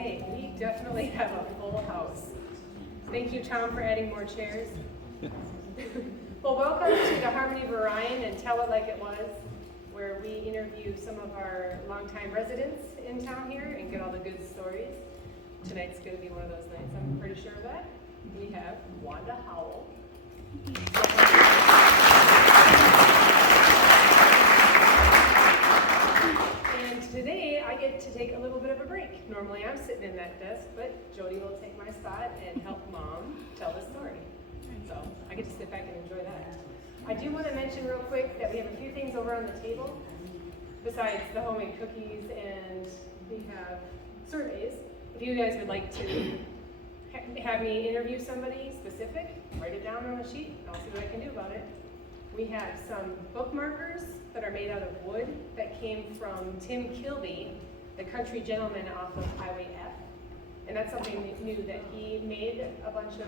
Okay, we definitely have a full house. Thank you, Tom, for adding more chairs. Well, welcome to the Harmonie Verein and Tell It Like It Was, where we interview some of our longtime residents in town here and get all the good stories. Tonight's going to be one of those nights, I'm pretty sure of that. We have Wanda Howell. And today I get to take a little bit of a break. Normally I'm sitting in that desk, but Jody will take my spot and help Mom tell the story. So I get to sit back and enjoy that. I do want to mention real quick that we have a few things over on the table. Besides the homemade cookies, and we have surveys. If you guys would like to have me interview somebody specific, write it down on a sheet, and I'll see what I can do about it. We have some bookmarkers that are made out of wood that came from Tim Kilby, the country gentleman off of Highway F. And that's something new that he made a bunch of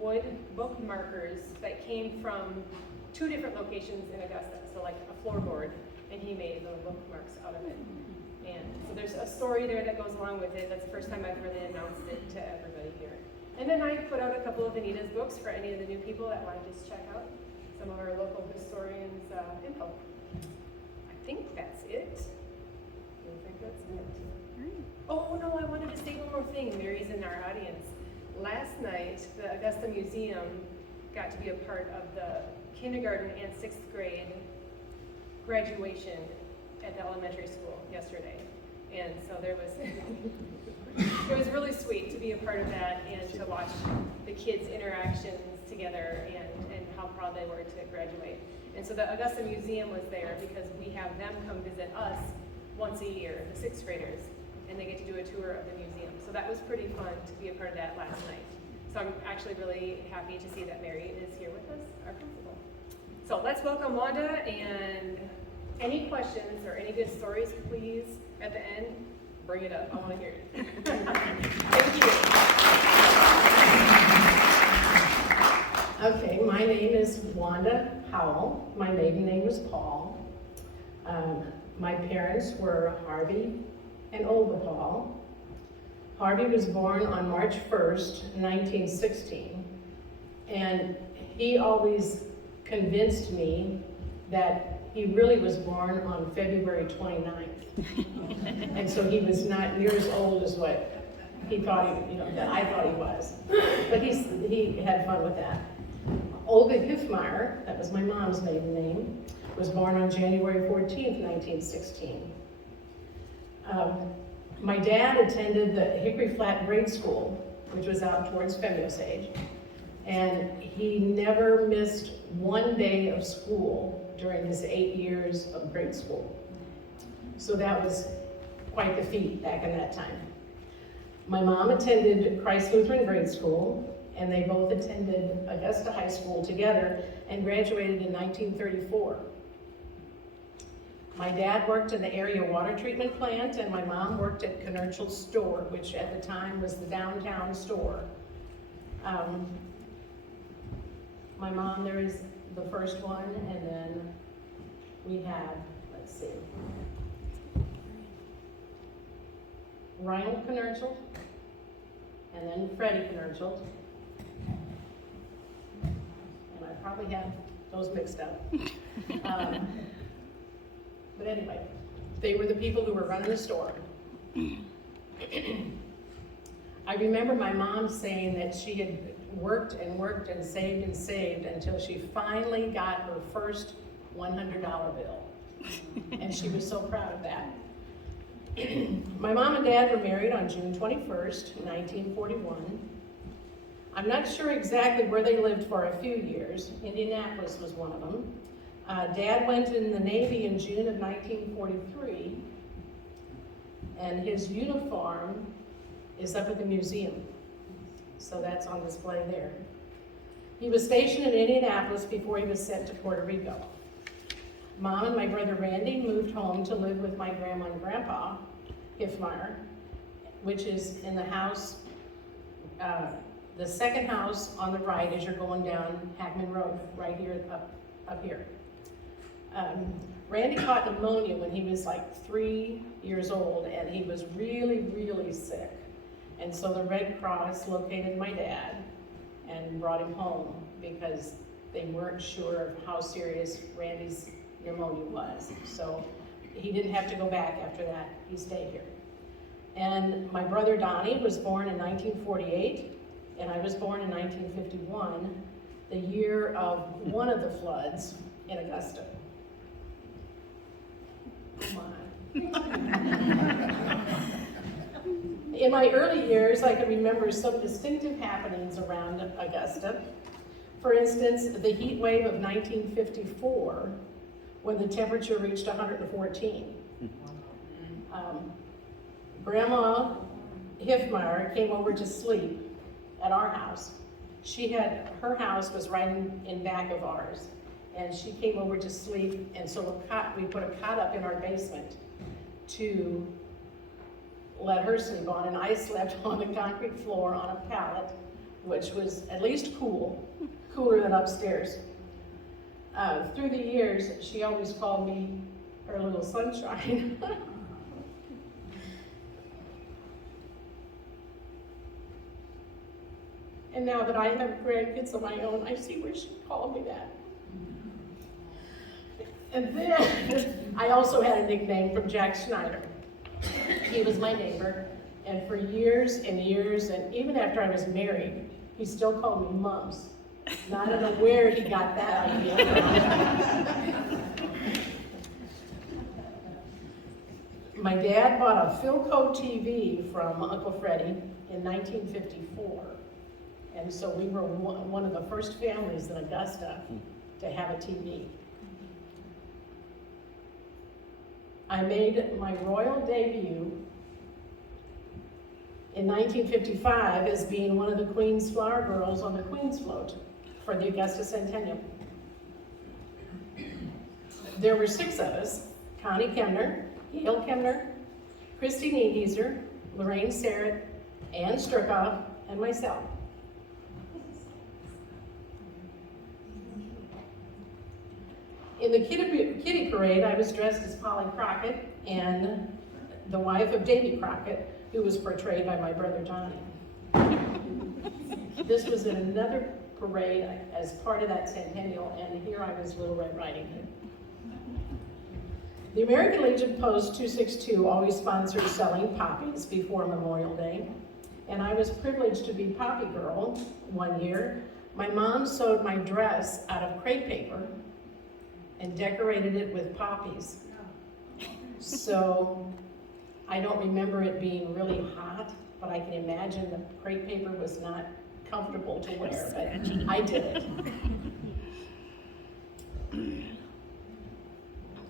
wood bookmarkers that came from 2 different locations in Augusta, so like a floorboard, and he made little bookmarks out of it. And so there's a story there that goes along with it. That's the first time I've really announced it to everybody here. And then I put out a couple of Anita's books for any of the new people that want to just check out some of our local historians' info. I think that's it. I think that's it. Oh no, I wanted to say one more thing. Mary's in our audience. Last night, the Augusta Museum got to be a part of the kindergarten and 6th grade graduation at the elementary school yesterday. And so there was, it was really sweet to be a part of that and to watch the kids' interactions together and how proud they were to graduate. And so the Augusta Museum was there because we have them come visit us once a year, the 6th graders, and they get to do a tour of the museum. So that was pretty fun to be a part of that last night. So I'm actually really happy to see that Mary is here with us, our principal. So let's welcome Wanda, and any questions or any good stories, please, at the end, bring it up. I want to hear it. Thank you. Okay, my name is Wanda Howell. My maiden name is Paul. My parents were Harvey and Olga Paul. Harvey was born on March 1st, 1916, and he always convinced me that he really was born on February 29th. And so he was not near as old as what he thought he, that I thought he was. But he had fun with that. Olga Hiffmeyer, that was my mom's maiden name, was born on January 14th, 1916. My dad attended the Hickory Flat Grade School, which was out towards Femio-Sage, and he never missed one day of school during his 8 years of grade school. So that was quite the feat back in that time. My mom attended Christ Lutheran Grade School, and they both attended Augusta High School together and graduated in 1934. My dad worked in the area water treatment plant, and my mom worked at Knerchel's store, which at the time was the downtown store. My mom, there is the first one, and then we have, let's see, Ryan Knerchel, and then Freddie Knerchel. And I probably have those mixed up. But anyway, they were the people who were running the store. I remember my mom saying that she had worked and worked and saved until she finally got her first $100 bill. And she was so proud of that. My mom and dad were married on June 21st, 1941. I'm not sure exactly where they lived for a few years. Indianapolis was one of them. Dad went in the Navy in June of 1943, and his uniform is up at the museum. So that's on display there. He was stationed in Indianapolis before he was sent to Puerto Rico. Mom and my brother Randy moved home to live with my grandma and grandpa, Hiffmeyer, which is in the house, the second house on the right as you're going down Hackman Road, right here, up here. Randy caught pneumonia when he was like 3 years old, and he was really, really sick. And so the Red Cross located my dad and brought him home because they weren't sure of how serious Randy's pneumonia was. So he didn't have to go back after that, he stayed here. And my brother Donnie was born in 1948, and I was born in 1951, the year of one of the floods in Augusta. Come on. In my early years, I can remember some distinctive happenings around Augusta. For instance, the heat wave of 1954, when the temperature reached 114. Grandma Hiffmeyer came over to sleep at our house. Her house was right in back of ours, and she came over to sleep, and so we put a cot up in our basement to let her sleep on, and I slept on the concrete floor on a pallet, which was at least cooler than upstairs. Through the years, she always called me her little sunshine. And now that I have grandkids of my own, I see where she called me that. And then I also had a nickname from Jack Schneider. He was my neighbor, and for years and years, and even after I was married, he still called me Mums. Now, I don't know where he got that idea from. My dad bought a Philco TV from Uncle Freddie in 1954. And so we were one of the first families in Augusta to have a TV. I made my royal debut in 1955 as being one of the Queen's Flower Girls on the Queen's Float for the Augusta Centennial. There were 6 of us: Connie Kemner, Gail Kemner, Christy Niedeser, Lorraine Serrett, Ann Sturkoff, and myself. In the kitty parade, I was dressed as Polly Crockett and the wife of Davy Crockett, who was portrayed by my brother Johnny. This was in another parade as part of that centennial, and here I was Little Red Riding Hood. The American Legion Post 262 always sponsors selling poppies before Memorial Day, and I was privileged to be Poppy Girl one year. My mom sewed my dress out of crepe paper and decorated it with poppies. So I don't remember it being really hot, but I can imagine the crepe paper was not comfortable to wear, but I did it.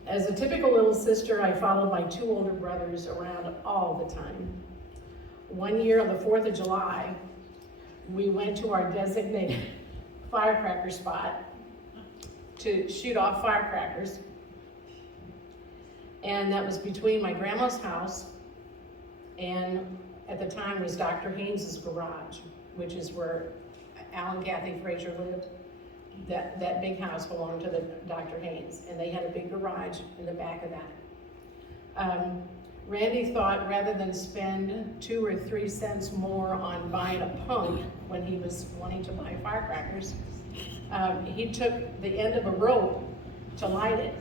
As a typical little sister, I followed my 2 older brothers around all the time. One year on the 4th of July, we went to our designated firecracker spot to shoot off firecrackers. And that was between my grandma's house and, at the time, was Dr. Haynes's garage, which is where Al and Kathy Frazier lived. That big house belonged to the Dr. Haynes, and they had a big garage in the back of that. Randy thought rather than spend 2 or 3 cents more on buying a pump when he was wanting to buy firecrackers, he took the end of a rope to light it,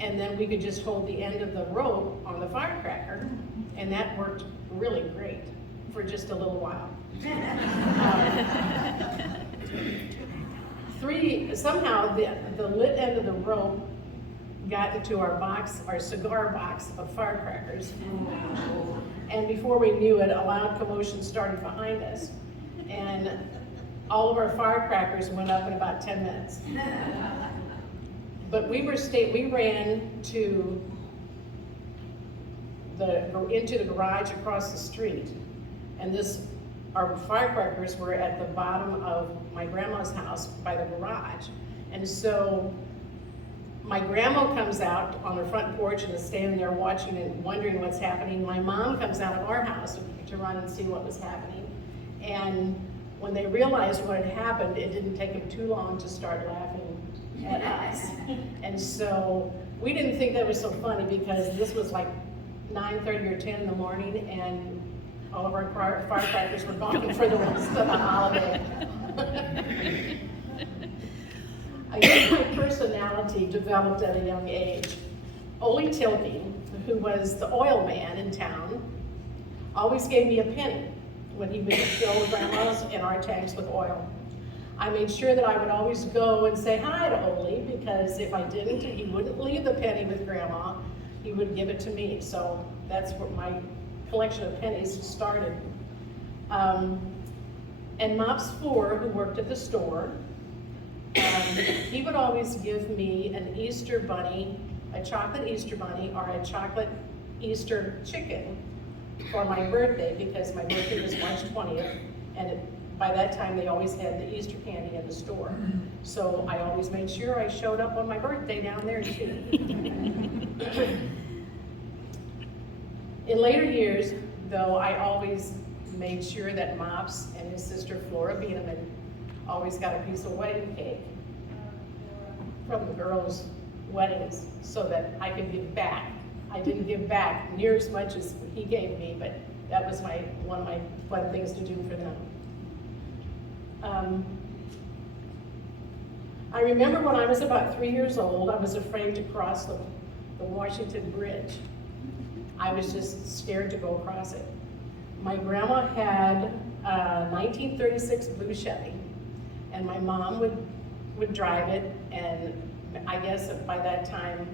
and then we could just hold the end of the rope on the firecracker, and that worked really great for just a little while. Somehow the lit end of the rope got into our cigar box of firecrackers, and before we knew it, a loud commotion started behind us, and all of our firecrackers went up in about 10 minutes. But we ran into the garage across the street, and our firecrackers were at the bottom of my grandma's house by the garage. And so my grandma comes out on the front porch and is standing there watching and wondering what's happening. My mom comes out of our house to run and see what was happening. And when they realized what had happened, it didn't take them too long to start laughing at us. And so we didn't think that was so funny because this was like 9:30 or 10 in the morning, and all of our firecrackers were gone for the rest of the holiday. I guess my personality developed at a young age. Ole Tilke, who was the oil man in town, always gave me a penny when he would fill grandma's and our tanks with oil. I made sure that I would always go and say hi to Ole, because if I didn't, he wouldn't leave the penny with grandma. He would give it to me. So that's where my collection of pennies started. And Mops Four, who worked at the store, he would always give me an Easter bunny, a chocolate Easter bunny, or a chocolate Easter chicken for my birthday, because my birthday was March 20th, and by that time they always had the Easter candy in the store. So I always made sure I showed up on my birthday down there too. In later years, though, I always made sure that Mops and his sister Flora Bieneman always got a piece of wedding cake from the girls' weddings so that I could give back. I didn't give back near as much as he gave me, but that was one of my fun things to do for them. I remember when I was about 3 years old, I was afraid to cross the Washington Bridge. I was just scared to go across it. My grandma had a 1936 blue Chevy, and my mom would drive it, and I guess by that time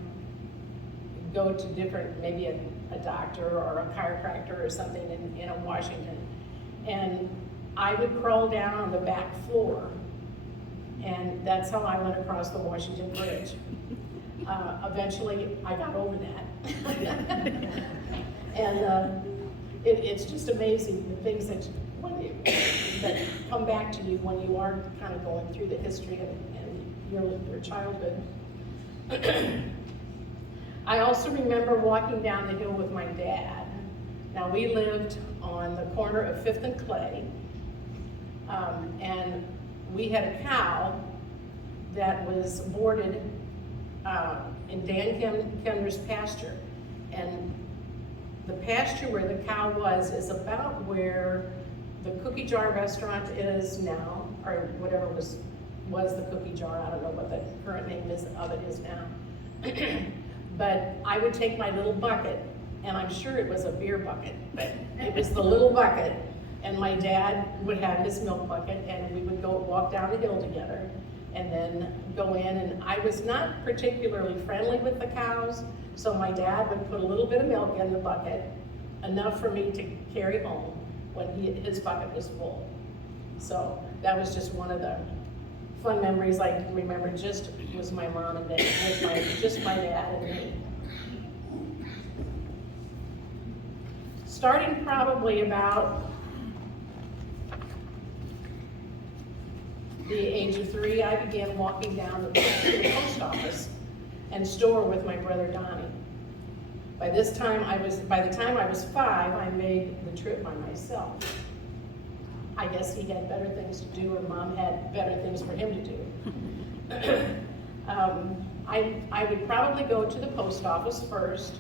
go to different, maybe a doctor or a chiropractor or something in Washington. And I would crawl down on the back floor, and that's how I went across the Washington Bridge. Eventually, I got over that. And it's just amazing the things that come back to you when you are kind of going through the history and your childhood. I also remember walking down the hill with my dad. Now, we lived on the corner of 5th and Clay, and we had a cow that was boarded in Dan Kenner's pasture. And the pasture where the cow was is about where the Cookie Jar restaurant is now, or whatever was the Cookie Jar. I don't know what the current name of it is now. But I would take my little bucket, and I'm sure it was a beer bucket, but it was the little bucket, and my dad would have his milk bucket, and we would go walk down the hill together, and then go in. And I was not particularly friendly with the cows, so my dad would put a little bit of milk in the bucket, enough for me to carry home when his bucket was full. So that was just one of the fun memories I remember. Just was my mom and dad, just my dad and me. Starting probably about the age of 3, I began walking down to the post office and store with my brother Donnie. By the time I was 5, I made the trip by myself. I guess he had better things to do, or Mom had better things for him to do. I would probably go to the post office first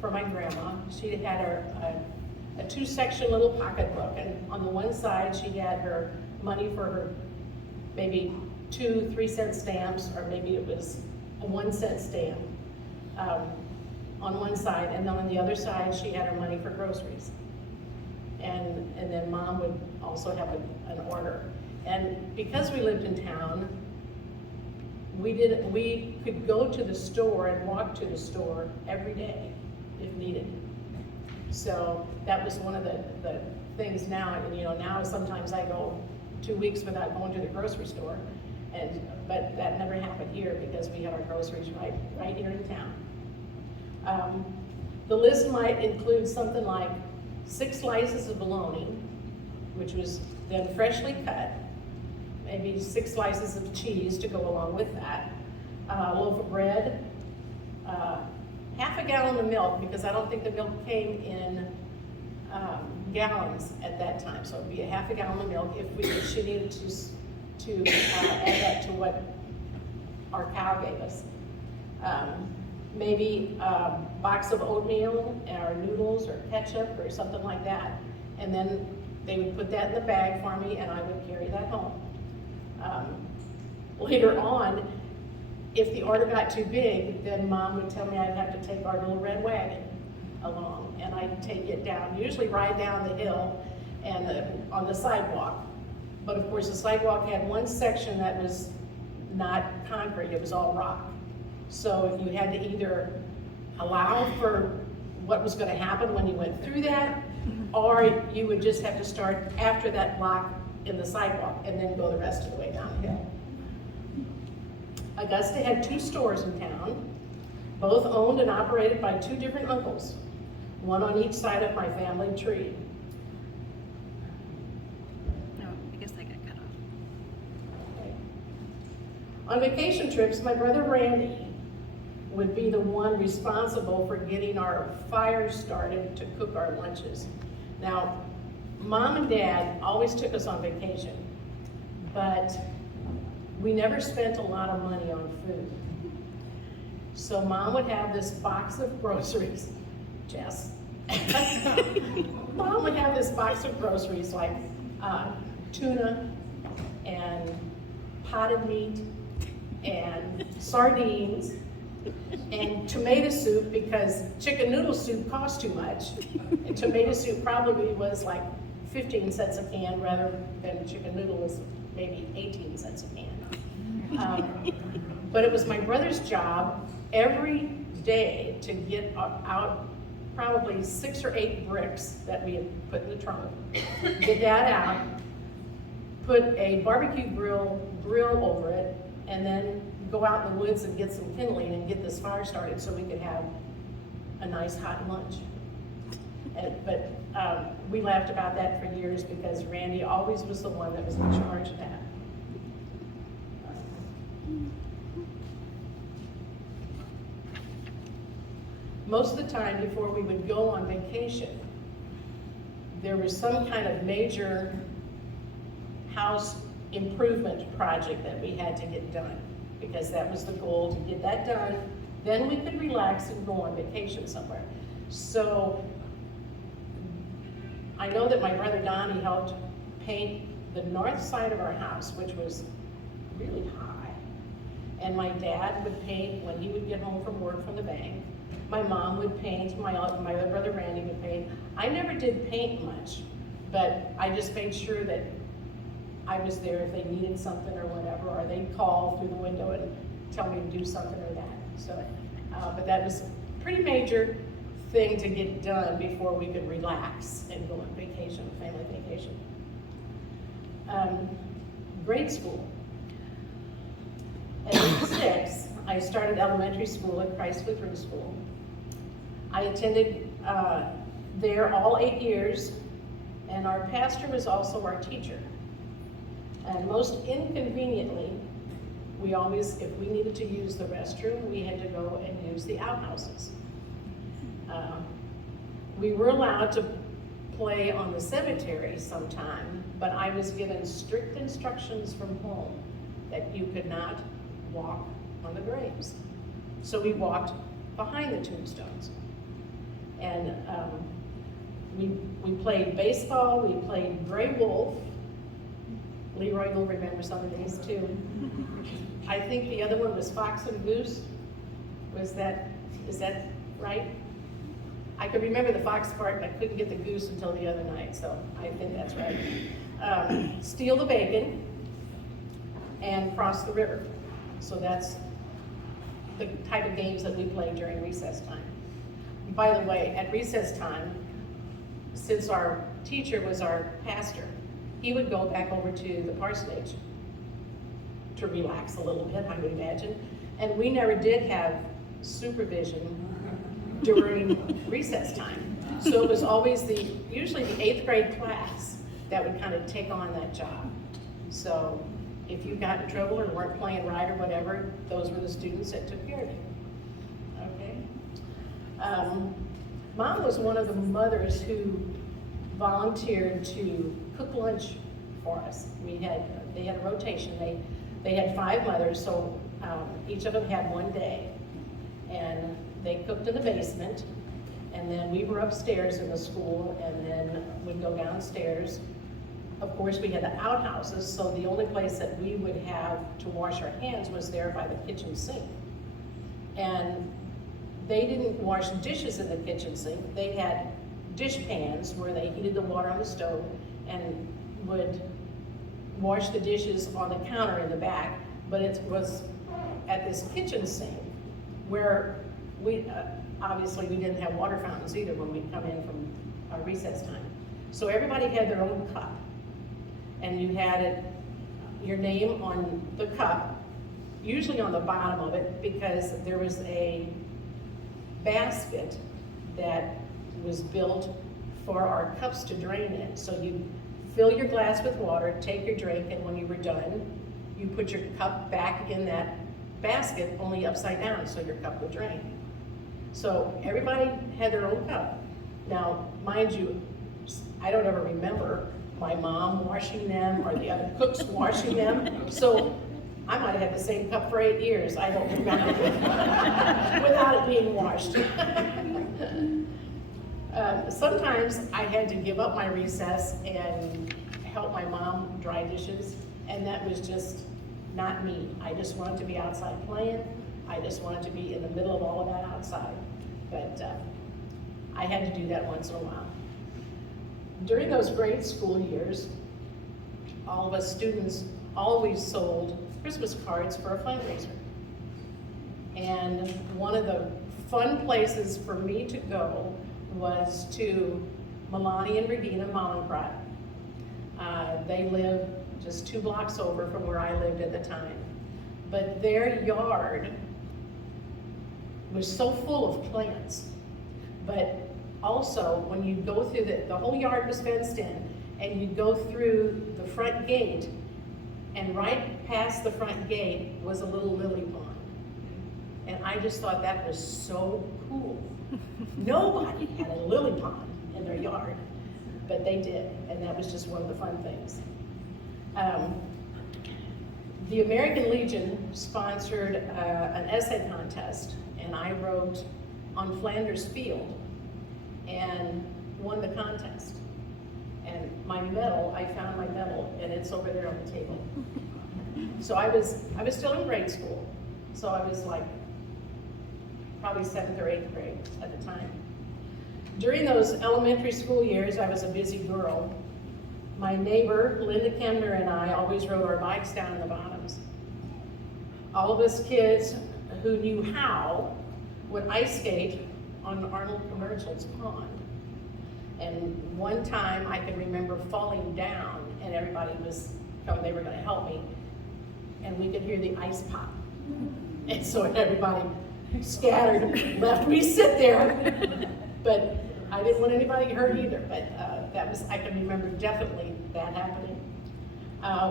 for my grandma. She had a 2-section little pocketbook, and on the one side she had her money for her maybe 2 3-cent stamps, or maybe it was a 1-cent stamp on one side, and then on the other side she had her money for groceries. And then Mom would also have an order. And because we lived in town, we could go to the store and walk to the store every day if needed. So that was one of the things now. And now sometimes I go 2 weeks without going to the grocery store, but that never happened here because we had our groceries right here in town. The list might include something like 6 slices of bologna, which was then freshly cut, maybe 6 slices of cheese to go along with that, a loaf of bread, half a gallon of milk, because I don't think the milk came in gallons at that time, so it would be a half a gallon of milk if she needed to add that to what our cow gave us. Maybe a box of oatmeal or noodles or ketchup or something like that. And then they would put that in the bag for me and I would carry that home. Later on, if the order got too big, then Mom would tell me I'd have to take our little red wagon along, and I'd take it down, usually ride down the hill and on the sidewalk. But of course, the sidewalk had one section that was not concrete, it was all rock. So you had to either allow for what was gonna happen when you went through that, or you would just have to start after that block in the sidewalk and then go the rest of the way down the hill. Augusta had 2 stores in town, both owned and operated by 2 different uncles, one on each side of my family tree. No, I guess I got cut off. Okay. On vacation trips, my brother Randy would be the one responsible for getting our fire started to cook our lunches. Now, Mom and Dad always took us on vacation, but we never spent a lot of money on food. So Mom would have this box of groceries, Jess. Mom would have this box of groceries like tuna and potted meat and sardines and tomato soup, because chicken noodle soup cost too much. And tomato soup probably was like 15 cents a can rather than chicken noodle was maybe 18 cents a can. But it was my brother's job every day to get out probably 6 or 8 bricks that we had put in the trunk. Get that out, put a barbecue grill over it, and then go out in the woods and get some kindling and get this fire started so we could have a nice hot lunch. But we laughed about that for years because Randy always was the one that was in charge of that. Most of the time before we would go on vacation, there was some kind of major house improvement project that we had to get done, because that was the goal, to get that done. Then we could relax and go on vacation somewhere. So I know that my brother Donnie helped paint the north side of our house, which was really high. And my dad would paint when he would get home from work from the bank. My mom would paint, my other brother Randy would paint. I never did paint much, but I just made sure that I was there if they needed something or whatever, or they'd call through the window and tell me to do something or that. So, but that was a pretty major thing to get done before we could relax and go on vacation, family vacation. Grade school. At age 6, I started elementary school at Christ Lutheran School. I attended there all 8 years, and our pastor was also our teacher. And most inconveniently, we always, if we needed to use the restroom, we had to go and use the outhouses. We were allowed to play on the cemetery sometime, but I was given strict instructions from home that you could not walk on the graves. So we walked behind the tombstones. And we played baseball, we played gray wolf. Leroy will remember some of these too. I think the other one was fox and goose. Is that right? I could remember the fox part, but I couldn't get the goose until the other night, so I think that's right. Steal the bacon and cross the river. So that's the type of games that we played during recess time. By the way, at recess time, since our teacher was our pastor, he would go back over to the parsonage to relax a little bit, I would imagine. And we never did have supervision during recess time. So it was always usually the 8th grade class that would kind of take on that job. So if you got in trouble or weren't playing right or whatever, those were the students that took care of you. Okay. Mom was one of the mothers who volunteered to cook lunch for us. They had a rotation. They had 5 mothers, so each of them had one day. And they cooked in the basement, and then we were upstairs in the school, and then we'd go downstairs. Of course, we had the outhouses, so the only place that we would have to wash our hands was there by the kitchen sink. And they didn't wash dishes in the kitchen sink. They had dish pans where they heated the water on the stove and would wash the dishes on the counter in the back, but it was at this kitchen sink where we, obviously we didn't have water fountains either when we'd come in from our recess time. So everybody had their own cup, and you had it, your name on the cup, usually on the bottom of it, because there was a basket that was built for our cups to drain in. So you fill your glass with water, take your drink, and when you were done, you put your cup back in that basket, only upside down, so your cup would drain. So everybody had their own cup. Now, mind you, I don't ever remember my mom washing them or the other cooks washing them. So I might have had the same cup for 8 years. I don't remember without it being washed. Sometimes I had to give up my recess and help my mom dry dishes, and that was just not me. I just wanted to be outside playing. I just wanted to be in the middle of all of that outside. But I had to do that once in a while. During those grade school years, all of us students always sold Christmas cards for a fundraiser. And one of the fun places for me to go was to Milani and Regina Mallinckrodt. They live just 2 blocks over from where I lived at the time. But their yard was so full of plants. But also, when you go through the whole yard was fenced in, and you go through the front gate, and right past the front gate was a little lily pond. And I just thought that was so cool. Nobody had a lily pond in their yard, but they did, and that was just one of the fun things. The American Legion sponsored an essay contest, and I wrote on Flanders Field and won the contest. And my medal, I found my medal, and it's over there on the table. So I was still in grade school, so I was like probably 7th or 8th grade at the time. During those elementary school years, I was a busy girl. My neighbor, Linda Kemner, and I always rode our bikes down in the bottoms. All of us kids who knew how would ice skate on Arnold Commercial's pond. And one time I can remember falling down, and everybody was coming, they were gonna help me, and we could hear the ice pop. And so everybody scattered, left me sit there. But I didn't want anybody hurt either, but that was, I can remember definitely that happening.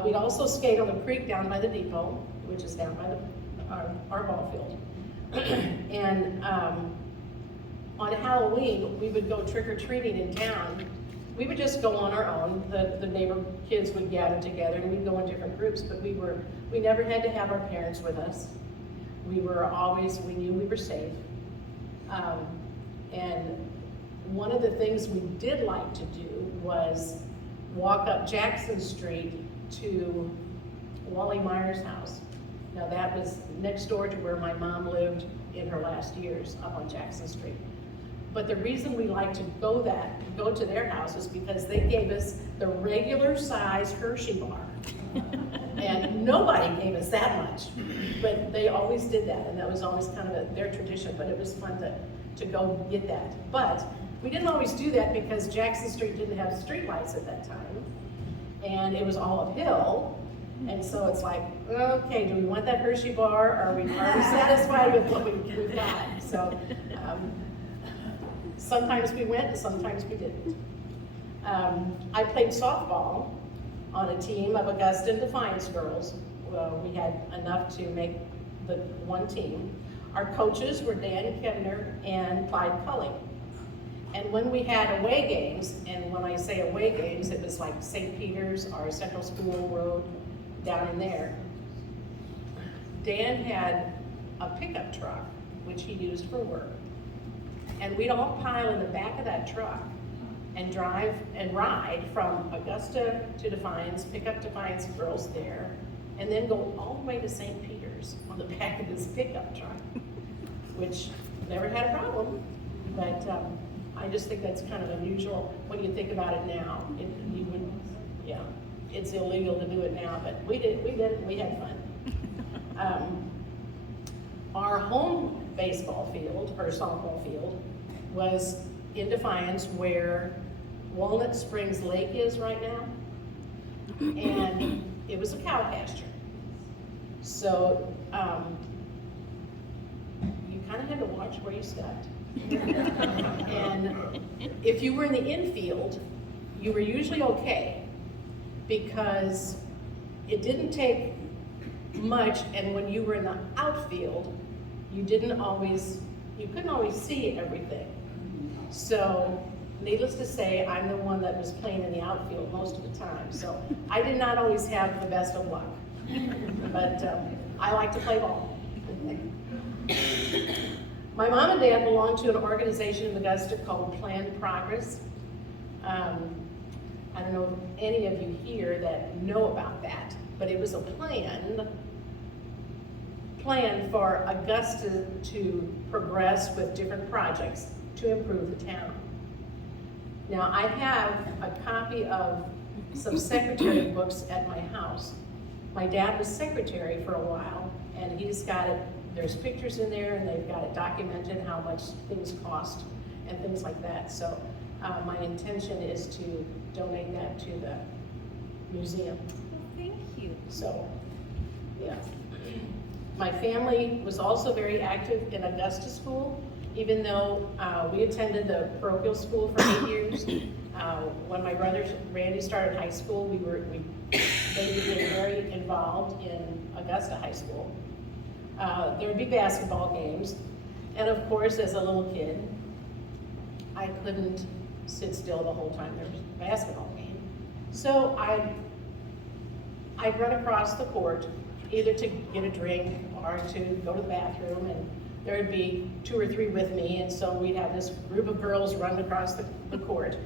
We'd also skate on the creek down by the depot, which is down by our ball field. And on Halloween, we would go trick-or-treating in town. We would just go on our own. The neighbor kids would gather together, and we'd go in different groups, but we never had to have our parents with us. We knew we were safe. And one of the things we did like to do was walk up Jackson Street to Wally Meyer's house. Now that was next door to where my mom lived in her last years, up on Jackson Street. But the reason we liked to go to their house is because they gave us the regular size Hershey bar. And nobody gave us that much, but they always did that, and that was always kind of their tradition, but it was fun to go get that. But we didn't always do that because Jackson Street didn't have streetlights at that time, and it was all uphill, and so it's like, okay, do we want that Hershey bar, or are we satisfied with what we've got? So sometimes we went, and sometimes we didn't. I played softball on a team of Augusta and Defiance girls. Well, we had enough to make the one team. Our coaches were Dan Kemner and Clyde Culling. And when we had away games, and when I say away games, it was like St. Peter's or Central School Road down in there. Dan had a pickup truck, which he used for work. And we'd all pile in the back of that truck and drive and ride from Augusta to Defiance, pick up Defiance girls there, and then go all the way to St. Peter's on the back of this pickup truck, which never had a problem. But I just think that's kind of unusual when you think about it now. You would, yeah, it's illegal to do it now, but we did it, we had fun. Our home baseball field, or softball field, was in Defiance where Walnut Springs Lake is right now. And it was a cow pasture. So you kind of had to watch where you stepped. And if you were in the infield, you were usually okay because it didn't take much, and when you were in the outfield, you couldn't always see everything. So, needless to say, I'm the one that was playing in the outfield most of the time, so I did not always have the best of luck. But I like to play ball. My mom and dad belonged to an organization in Augusta called Planned Progress. I don't know if any of you here that know about that, but it was a plan for Augusta to progress with different projects to improve the town. Now, I have a copy of some secretary books at my house. My dad was secretary for a while, and he just got it, there's pictures in there, and they've got it documented how much things cost and things like that. So my intention is to donate that to the museum. Thank you. So, yeah. My family was also very active in Augusta School, even though we attended the parochial school for 8 years. When my brother Randy started high school, they became very involved in Augusta High School. There would be basketball games, and of course, as a little kid, I couldn't sit still the whole time there was a basketball game. So I'd run across the court, either to get a drink or to go to the bathroom, and there would be 2 or 3 with me, and so we'd have this group of girls run across the court.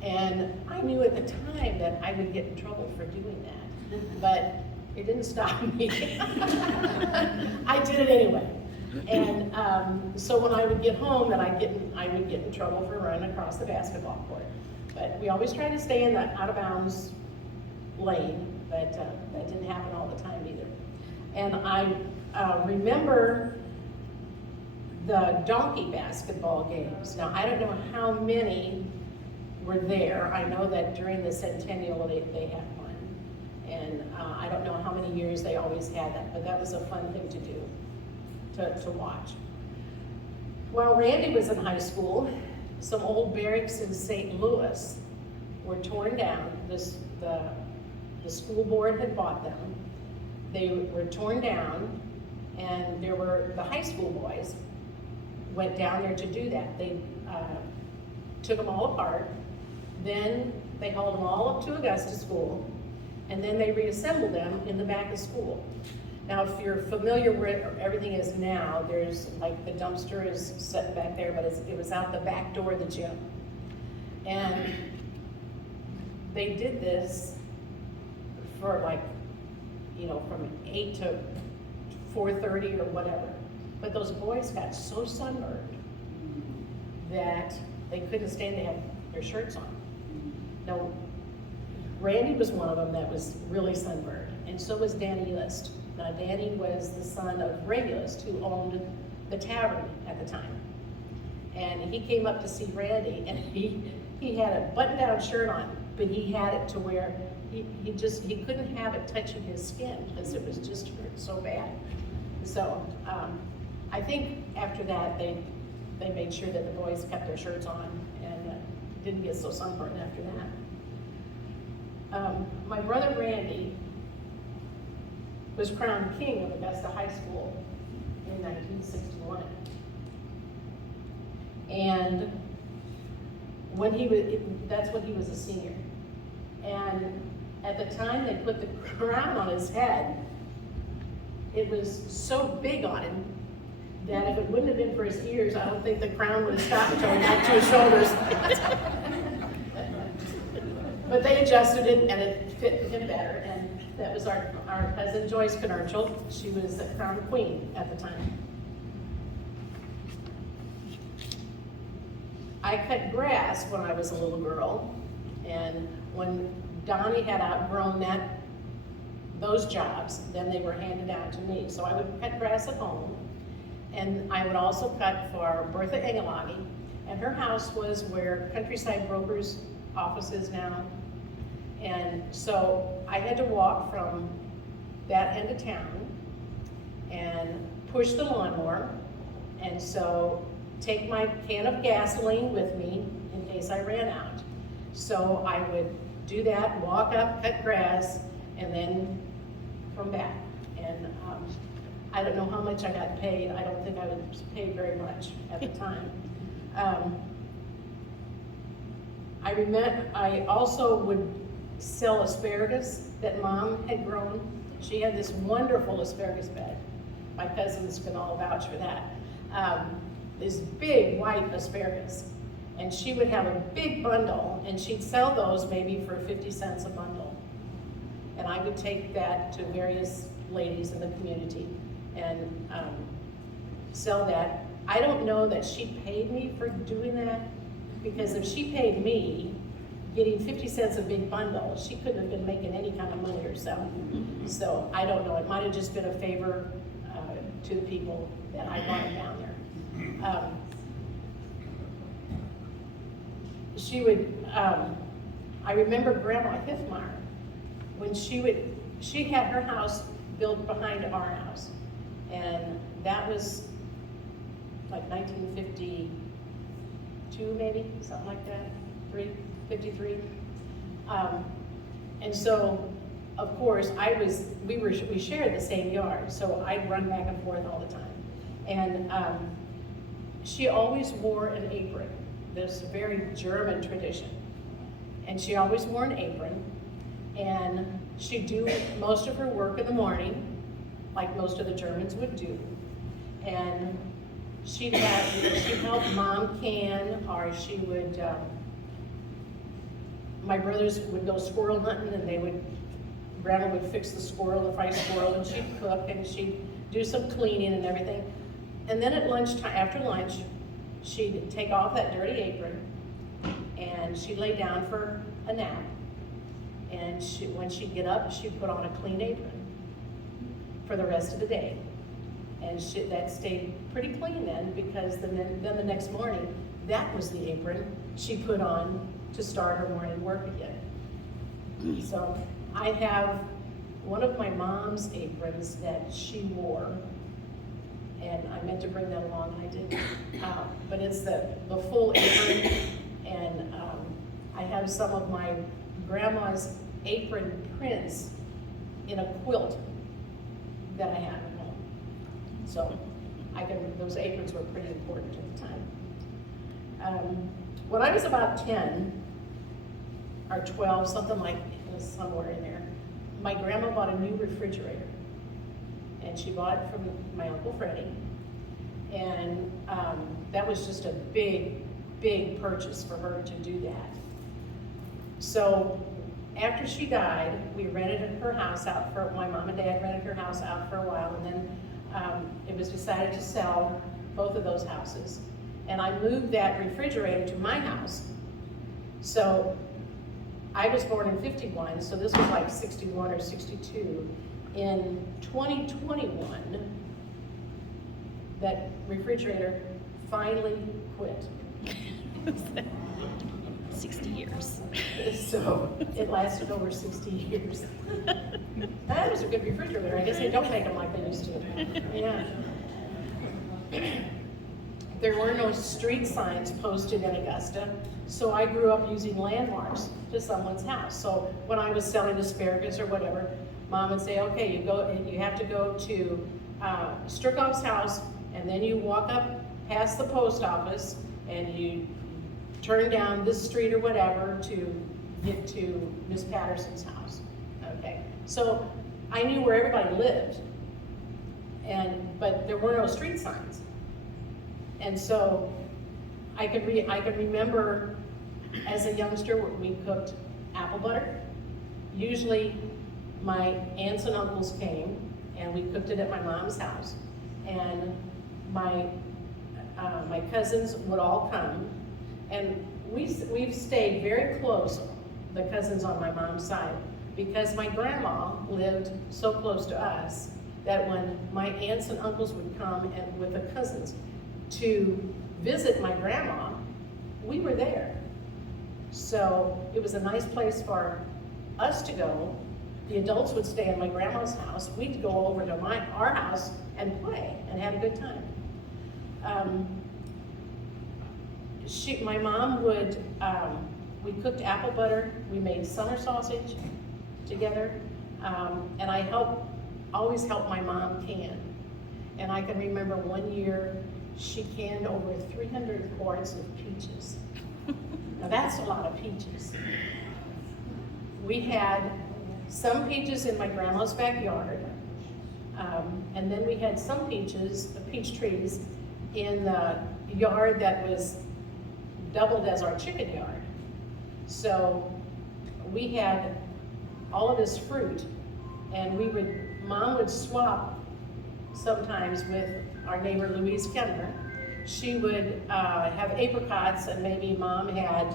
And I knew at the time that I would get in trouble for doing that, but it didn't stop me. I did it anyway. And so when I would get home, then I would get in trouble for running across the basketball court. But we always tried to stay in the out of bounds lane, but that didn't happen all the time either. And I remember the donkey basketball games. Now, I don't know how many were there. I know that during the centennial they had one. And I don't know how many years they always had that, but that was a fun thing to do, to watch. While Randy was in high school, some old barracks in St. Louis were torn down. The school board had bought them. They were torn down, and the high school boys went down there to do that. They took them all apart, then they hauled them all up to Augusta School, and then they reassembled them in the back of school. Now, if you're familiar where everything is now, there's like the dumpster is set back there, but it was out the back door of the gym. And they did this for from 8 to 4:30 or whatever. But those boys got so sunburned that they couldn't stand to have their shirts on. Now, Randy was one of them that was really sunburned, and so was Danny List. Now, Danny was the son of Ray List, who owned the tavern at the time. And he came up to see Randy, and he had a button-down shirt on, but he had it to where he couldn't have it touching his skin because it was just hurt so bad. So I think after that they made sure that the boys kept their shirts on and didn't get so sunburned after that. My brother Randy was crowned king of Augusta High School in 1961. And that's when he was a senior. And at the time they put the crown on his head, it was so big on him that if it wouldn't have been for his ears, I don't think the crown would have stopped until he got to his shoulders. But they adjusted it and it fit him better, and that was our cousin Joyce Knurchel. She was the crown queen at the time. I cut grass when I was a little girl, and when Donnie had outgrown those jobs, then they were handed out to me. So I would cut grass at home, and I would also cut for Bertha Engelage, and her house was where Countryside Brokers office is now. And so I had to walk from that end of town and push the lawnmower, and so take my can of gasoline with me in case I ran out. So I would do that, walk up, cut grass, and then come back. And I don't know how much I got paid. I don't think I was paid very much at the time. I also would sell asparagus that Mom had grown. She had this wonderful asparagus bed. My cousins can all vouch for that. This big white asparagus. And she would have a big bundle, and she'd sell those maybe for 50 cents a bundle. And I would take that to various ladies in the community and sell that. I don't know that she paid me for doing that, because if she paid me, getting 50 cents a big bundle, she couldn't have been making any kind of money herself. So I don't know, it might have just been a favor to the people that I wanted down there. She would, I remember Grandma Hifmeyer, when she had her house built behind our house, and that was like 1952 maybe, something like that, 53. And so, of course, we shared the same yard, so I'd run back and forth all the time. And she always wore an apron, this very German tradition. And she always wore an apron, and she'd do most of her work in the morning, like most of the Germans would do. And she'd help Mom can, or she would, my brothers would go squirrel hunting, and Grandma would fix the fried squirrel, and she'd cook, and she'd do some cleaning and everything. And then at lunchtime, after lunch, she'd take off that dirty apron, and she'd lay down for a nap. And when she'd get up, she'd put on a clean apron for the rest of the day. And that stayed pretty clean then, because then the next morning, that was the apron she put on to start her morning work again. So I have one of my mom's aprons that she wore, and I meant to bring that along, and I didn't. But it's the full apron, and I have some of my grandma's apron prints in a quilt that I have at home. So those aprons were pretty important at the time. When I was about 10 or 12, somewhere in there, my grandma bought a new refrigerator. And she bought it from my Uncle Freddie. And that was just a big, big purchase for her to do that. So after she died, we rented her house out my mom and dad rented her house out for a while, and then it was decided to sell both of those houses. And I moved that refrigerator to my house. So I was born in 51, so this was like 61 or 62. In 2021, that refrigerator finally quit. 60 years. So it lasted over 60 years. That was a good refrigerator. I guess they don't make them like they used to. Yeah. There were no street signs posted in Augusta, so I grew up using landmarks to someone's house. So when I was selling asparagus or whatever, Mom would say, okay, you have to go to Strickoff's house, and then you walk up past the post office, and you turn down this street or whatever to get to Miss Patterson's house. Okay, so I knew where everybody lived. but there were no street signs. And so I could remember as a youngster, we cooked apple butter. Usually my aunts and uncles came and we cooked it at my mom's house. And my cousins would all come. And we've stayed very close, the cousins on my mom's side, because my grandma lived so close to us that when my aunts and uncles would come and with the cousins to visit my grandma, we were there. So it was a nice place for us to go. The adults would stay at my grandma's house. We'd go over to our house and play and have a good time. My mom would, we cooked apple butter, we made summer sausage together, and I always helped my mom can. And I can remember one year she canned over 300 quarts of peaches. Now that's a lot of peaches. We had some peaches in my grandma's backyard, and then we had some peach trees in the yard that was doubled as our chicken yard. So we had all of this fruit, and Mom would swap sometimes with our neighbor Louise Kemner. She would have apricots, and maybe Mom had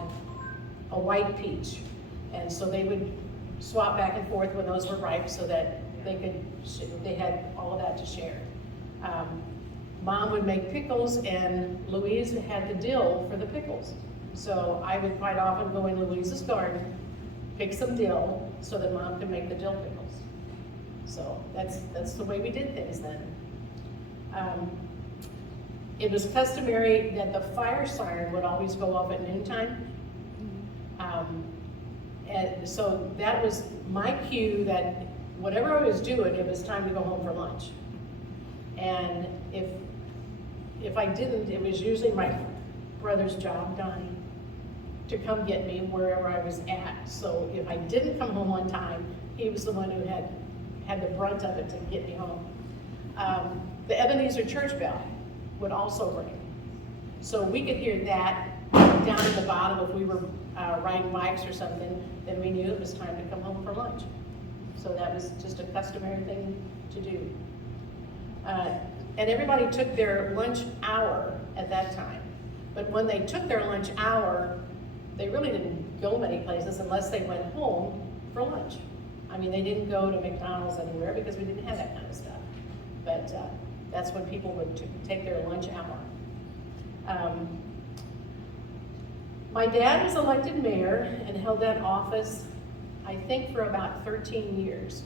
a white peach. And so they would swap back and forth when those were ripe so that they had all of that to share. Mom would make pickles, and Louise had the dill for the pickles. So I would quite often go in Louise's garden, pick some dill so that Mom could make the dill pickles. So that's the way we did things then. It was customary that the fire siren would always go off at noontime. And so that was my cue that whatever I was doing, it was time to go home for lunch. And if I didn't, it was usually my brother's job, Donnie, to come get me wherever I was at. So if I didn't come home on time, he was the one who had the brunt of it to get me home. The Ebenezer church bell would also ring. So we could hear that down at the bottom if we were riding bikes or something, then we knew it was time to come home for lunch. So that was just a customary thing to do. And everybody took their lunch hour at that time. But when they took their lunch hour, they really didn't go many places unless they went home for lunch. I mean, they didn't go to McDonald's anywhere because we didn't have that kind of stuff. But that's when people would take their lunch hour. My dad was elected mayor and held that office, I think, for about 13 years.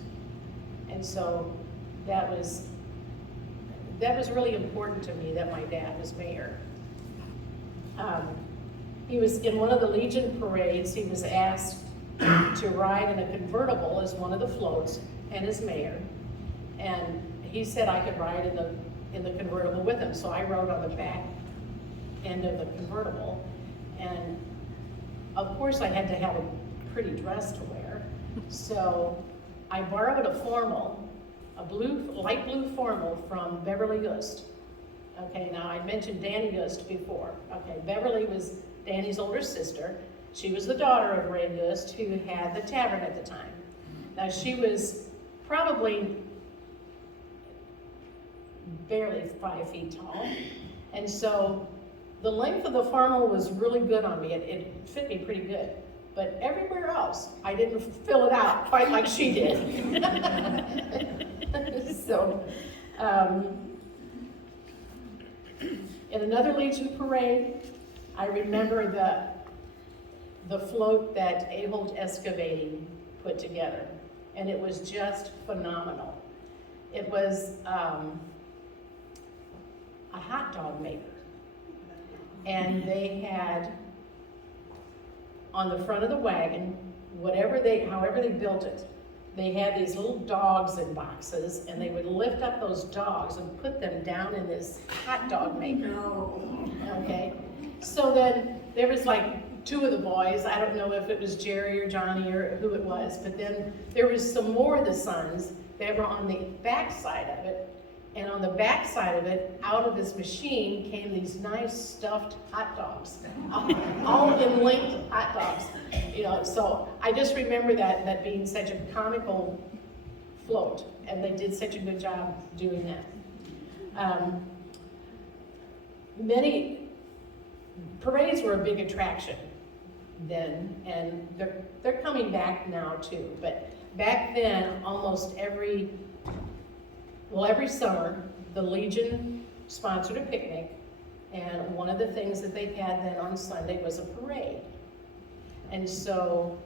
And so that was really important to me that my dad was mayor. He was in one of the Legion parades. He was asked to ride in a convertible as one of the floats and as mayor. And he said I could ride in the convertible with him. So I rode on the back end of the convertible. And of course I had to have a pretty dress to wear. So I borrowed a formal, light blue formal from Beverly Gust. Okay, now I mentioned Danny Gust before. Okay, Beverly was Danny's older sister. She was the daughter of Ray Gust, who had the tavern at the time. Now she was probably barely 5 feet tall. And so the length of the formal was really good on me. It fit me pretty good. But everywhere else, I didn't fill it out quite like she did. So, in another Legion parade, I remember the float that Ahold Excavating put together, and it was just phenomenal. It was a hot dog maker, and they had on the front of the wagon, however they built it, they had these little dogs in boxes, and they would lift up those dogs and put them down in this hot dog maker. No. Okay, so then there was like 2 of the boys, I don't know if it was Jerry or Johnny or who it was, but then there was some more of the sons that were on the back side of it, And on the back side of it, out of this machine came these nice stuffed hot dogs, all in linked hot dogs. You know, so I just remember that being such a comical float, and they did such a good job doing that. Many parades were a big attraction then, and they're coming back now too. But back then, almost every summer, the Legion sponsored a picnic, and one of the things that they had then on Sunday was a parade. And so,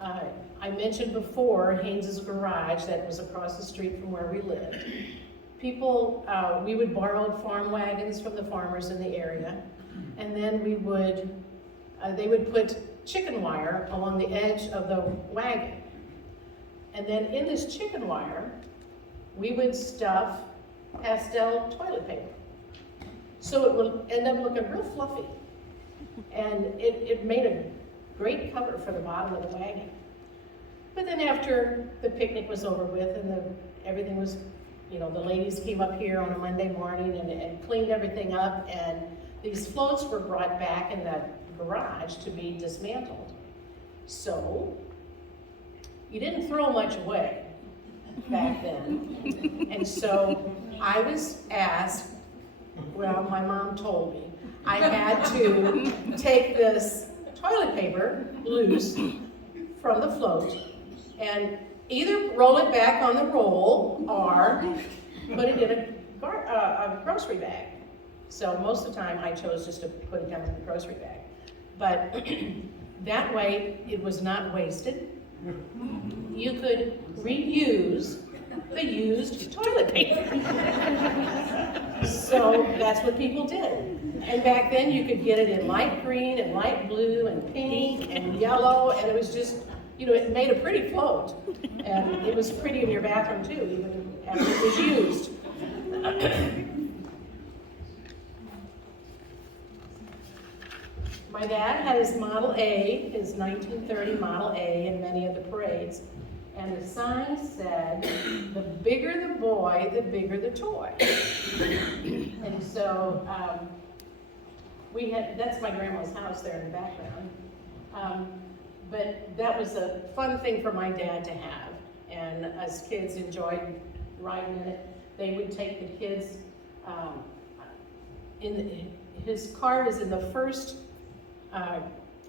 I mentioned before Haynes's Garage that was across the street from where we lived. People, we would borrow farm wagons from the farmers in the area, and then they would put chicken wire along the edge of the wagon. And then in this chicken wire, we would stuff pastel toilet paper. So it would end up looking real fluffy. And it made a great cover for the bottom of the wagon. But then after the picnic was over with and everything was, you know, the ladies came up here on a Monday morning and cleaned everything up, and these floats were brought back in the garage to be dismantled. So you didn't throw much away back then. And so I was asked, well, my mom told me, I had to take this toilet paper loose from the float and either roll it back on the roll or put it in a grocery bag. So most of the time I chose just to put it down in the grocery bag. But that way it was not wasted. You could reuse the used toilet paper. So that's what people did. And back then you could get it in light green and light blue and pink and yellow, and it was just, you know, it made a pretty float. And it was pretty in your bathroom too, even after it was used. My dad had his Model A, his 1930 Model A in many of the parades. And the sign said, the bigger the boy, the bigger the toy. And so that's my grandma's house there in the background. But that was a fun thing for my dad to have. And us kids enjoyed riding in it. They would take the kids, his car was in the first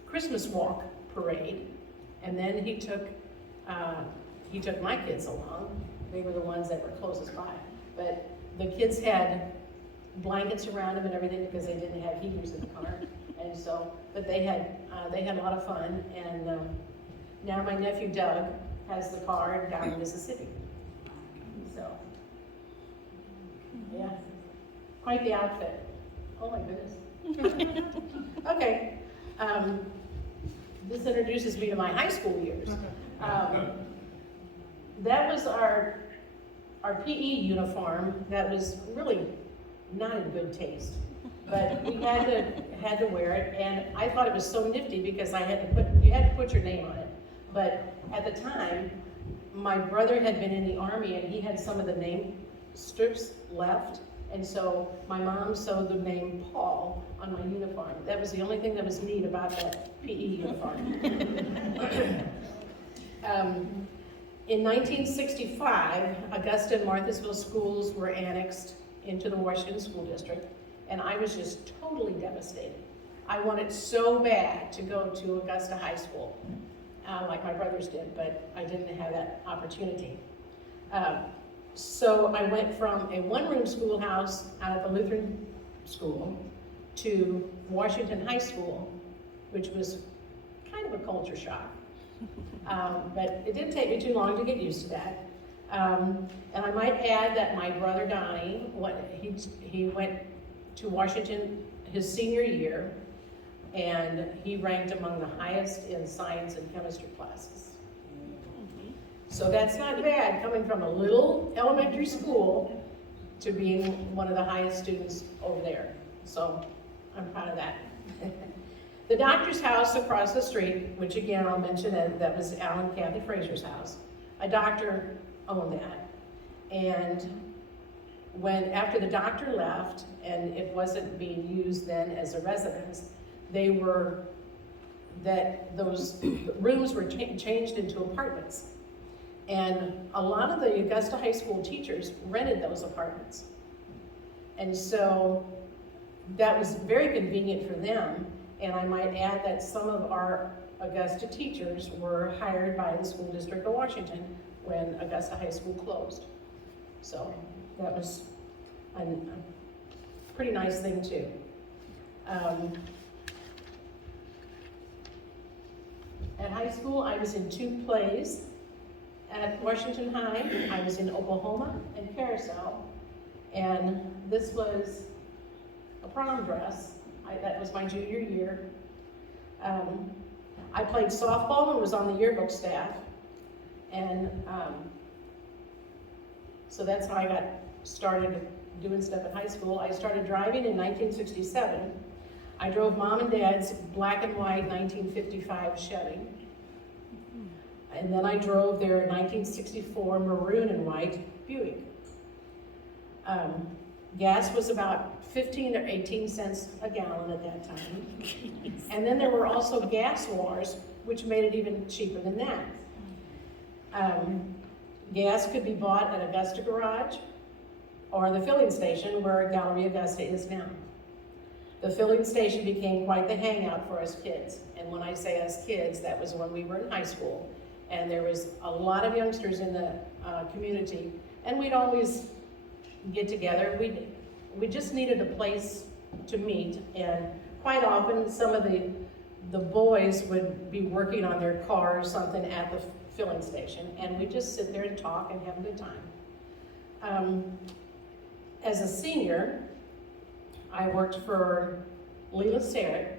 Christmas walk parade. And then he took my kids along. They were the ones that were closest by. But the kids had blankets around them and everything because they didn't have heaters in the car. And so, but they had a lot of fun. And now my nephew Doug has the car down in Mississippi. So, yeah, quite the outfit. Oh my goodness. Okay. This introduces me to my high school years. That was our PE uniform that was really not in good taste, but we had to wear it, and I thought it was so nifty because you had to put your name on it. But at the time, my brother had been in the Army and he had some of the name strips left, and so my mom sewed the name Paul on my uniform. That was the only thing that was neat about that PE uniform. In 1965, Augusta and Marthasville schools were annexed into the Washington School District, and I was just totally devastated. I wanted so bad to go to Augusta High School, like my brothers did, but I didn't have that opportunity. So I went from a one-room schoolhouse out of a Lutheran school to Washington High School, which was kind of a culture shock. But it didn't take me too long to get used to that. And I might add that my brother Donnie, he went to Washington his senior year, and he ranked among the highest in science and chemistry classes. So that's not bad, coming from a little elementary school to being one of the highest students over there. So I'm proud of that. The doctor's house across the street, which again I'll mention that was Al and Kathy Fraser's house. A doctor owned that. And after the doctor left and it wasn't being used then as a residence, those rooms were changed into apartments. And a lot of the Augusta High School teachers rented those apartments. And so that was very convenient for them. And I might add that some of our Augusta teachers were hired by the School District of Washington when Augusta High School closed. So that was a pretty nice thing too. At high school, I was in 2 plays. At Washington High, I was in Oklahoma and Carousel, and this was a prom dress. That was my junior year. I played softball and was on the yearbook staff, and so that's how I got started doing stuff at high school. I started driving in 1967. I drove Mom and Dad's black and white 1955 Chevy. And then I drove their 1964 maroon and white Buick. Gas was about 15 or 18 cents a gallon at that time. And then there were also gas wars, which made it even cheaper than that. Gas could be bought at Augusta Garage or the filling station where Gallery Augusta is now. The filling station became quite the hangout for us kids. And when I say us kids, that was when we were in high school. And there was a lot of youngsters in the community, and we'd always get together. We just needed a place to meet, and quite often some of the boys would be working on their car or something at the filling station, and we'd just sit there and talk and have a good time. As a senior, I worked for Leela Sterrett.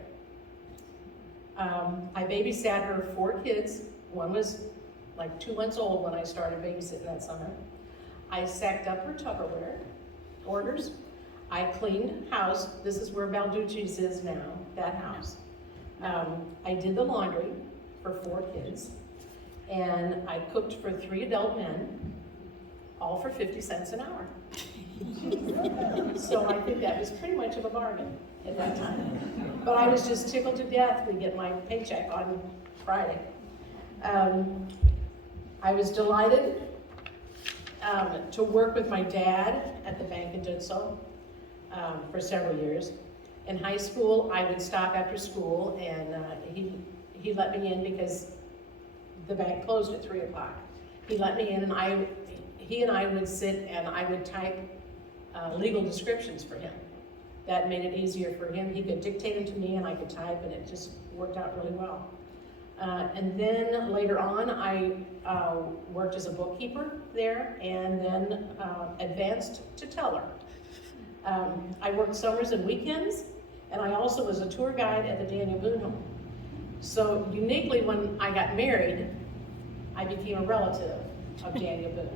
I babysat her 4 kids. One was like 2 months old when I started babysitting that summer. I sacked up her Tupperware orders. I cleaned house. This is where Balducci's is now, that house. I did the laundry for 4 kids. And I cooked for 3 adult men, all for 50 cents an hour. So I think that was pretty much of a bargain at that time. But I was just tickled to death to get my paycheck on Friday. I was delighted to work with my dad at the bank in Dutso for several years. In high school, I would stop after school, and he let me in because the bank closed at 3 o'clock. He let me in, and he and I would sit and I would type legal descriptions for him. That made it easier for him. He could dictate them to me and I could type, and it just worked out really well. And then later on, I worked as a bookkeeper there, and then advanced to teller. I worked summers and weekends, and I also was a tour guide at the Daniel Boone Home. So uniquely, when I got married, I became a relative of Daniel Boone.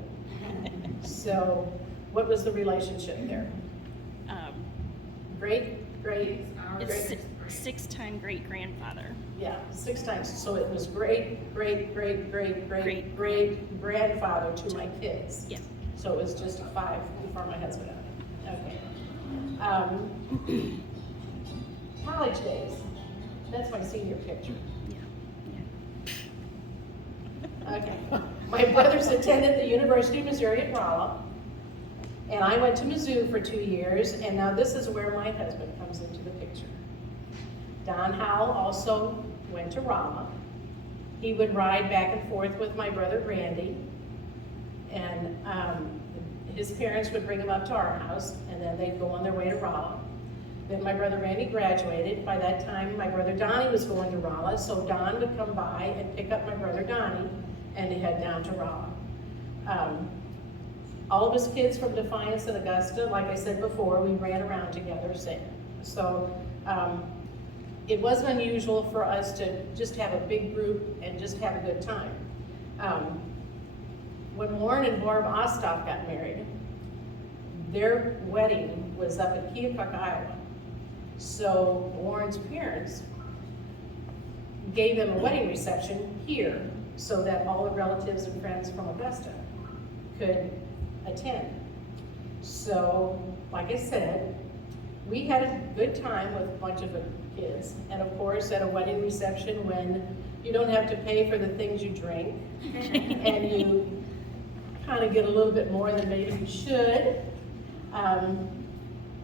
So what was the relationship there? Great. It's 6-time great-grandfather. Yeah, 6 times. So it was great grandfather to my kids. Yeah. So it was just 5 before my husband died. Okay. College days. That's my senior picture. Yeah. Okay. My brothers attended the University of Missouri at Rolla, and I went to Mizzou for 2 years, and now this is where my husband comes into the picture. Don Howell also went to Rolla. He would ride back and forth with my brother Randy, and his parents would bring him up to our house, and then they'd go on their way to Rolla. Then my brother Randy graduated. By that time, my brother Donnie was going to Rolla, so Don would come by and pick up my brother Donnie and head down to Rolla. All of us kids from Defiance and Augusta, like I said before, we ran around together singing. So it wasn't unusual for us to just have a big group and just have a good time. When Warren and Barb Osthoff got married, their wedding was up in Keokuk, Iowa. So Warren's parents gave them a wedding reception here so that all the relatives and friends from Augusta could attend. So, like I said, we had a good time with a bunch of the kids. And of course, at a wedding reception, when you don't have to pay for the things you drink, and you kind of get a little bit more than maybe you should,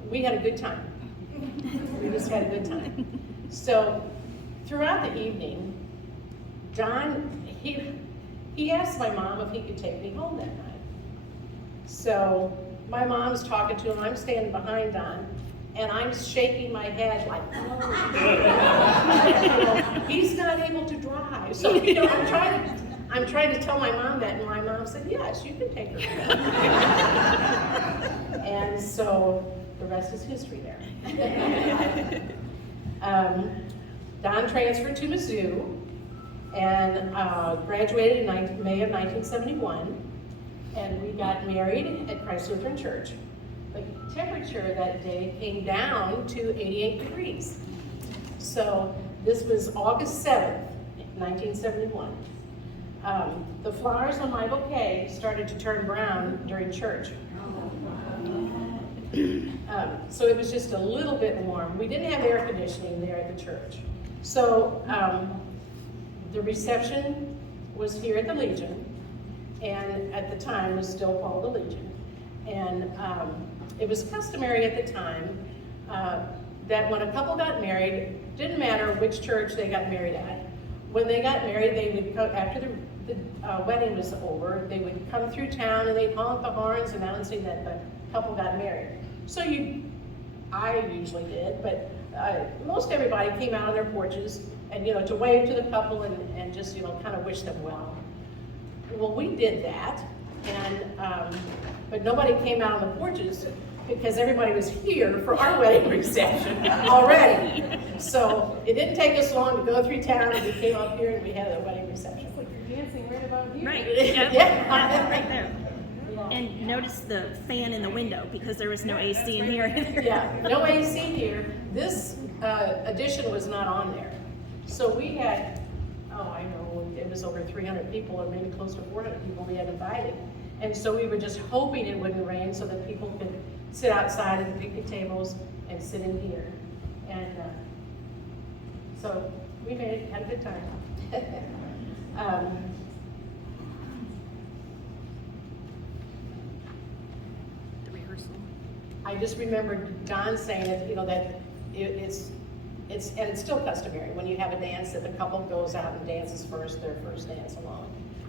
we had a good time. We just had a good time. So, throughout the evening, Don, he asked my mom if he could take me home that night. So my mom's talking to him, I'm standing behind Don, and I'm shaking my head like, oh, he's not able to drive. So, I'm trying to tell my mom that, and my mom said, yes, you can take her home. And so the rest is history there. Don transferred to Mizzou and graduated in May of 1971, and we got married at Christ Lutheran Church. The temperature that day came down to 88 degrees. So this was August 7th, 1971. The flowers on my bouquet started to turn brown during church. So it was just a little bit warm. We didn't have air conditioning there at the church. So the reception was here at the Legion, and at the time was still called the Legion. And it was customary at the time that when a couple got married, didn't matter which church they got married at. When they got married, they would go, after the wedding was over, they would come through town and they'd honk the horns announcing that the couple got married. So I usually did, but most everybody came out on their porches and, to wave to the couple and just, kind of wish them well. Well, we did that, and but nobody came out on the porches because everybody was here for our wedding reception already. So it didn't take us long to go through town, and we came up here and we had a wedding reception. It's like you're dancing right about here. Right. Yeah. Right there. Yeah. And notice the fan in the window because there was no AC in here either. Yeah, no AC here. This addition was not on there. So we had, I know, it was over 300 people or maybe close to 400 people we had invited. And so we were just hoping it wouldn't rain so that people could sit outside at the picnic tables and sit in here. And so we had a good time. The rehearsal. I just remembered Don saying that, that it's still customary when you have a dance that the couple goes out and dances their first dance alone.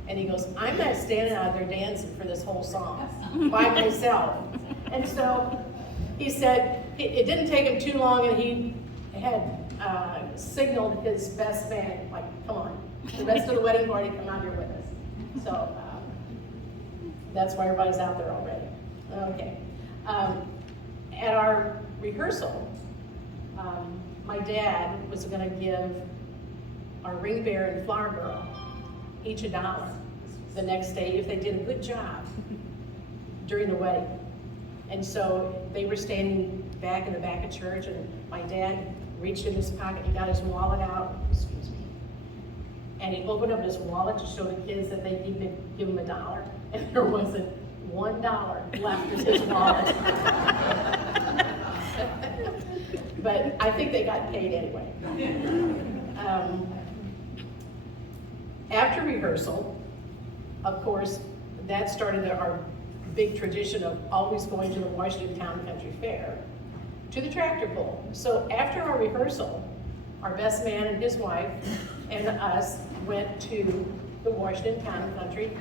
And he goes, I'm not standing out there dancing for this whole song by myself. And so he said it didn't take him too long, and he had signaled his best man, like, come on, the rest of the wedding party, come out here with us. So that's why everybody's out there already. Okay. At our rehearsal, my dad was going to give our ring bearer and flower girl each $1 the next day if they did a good job during the wedding. And so they were standing back in the back of church, and my dad reached in his pocket, he got his wallet out, excuse me, and he opened up his wallet to show the kids that he could give them $1, and there wasn't $1 left in his wallet. But I think they got paid anyway. After rehearsal, of course, that started our big tradition of always going to the Washington Town Country Fair, to the tractor pull. So after our rehearsal, our best man and his wife and us went to the Washington Town Country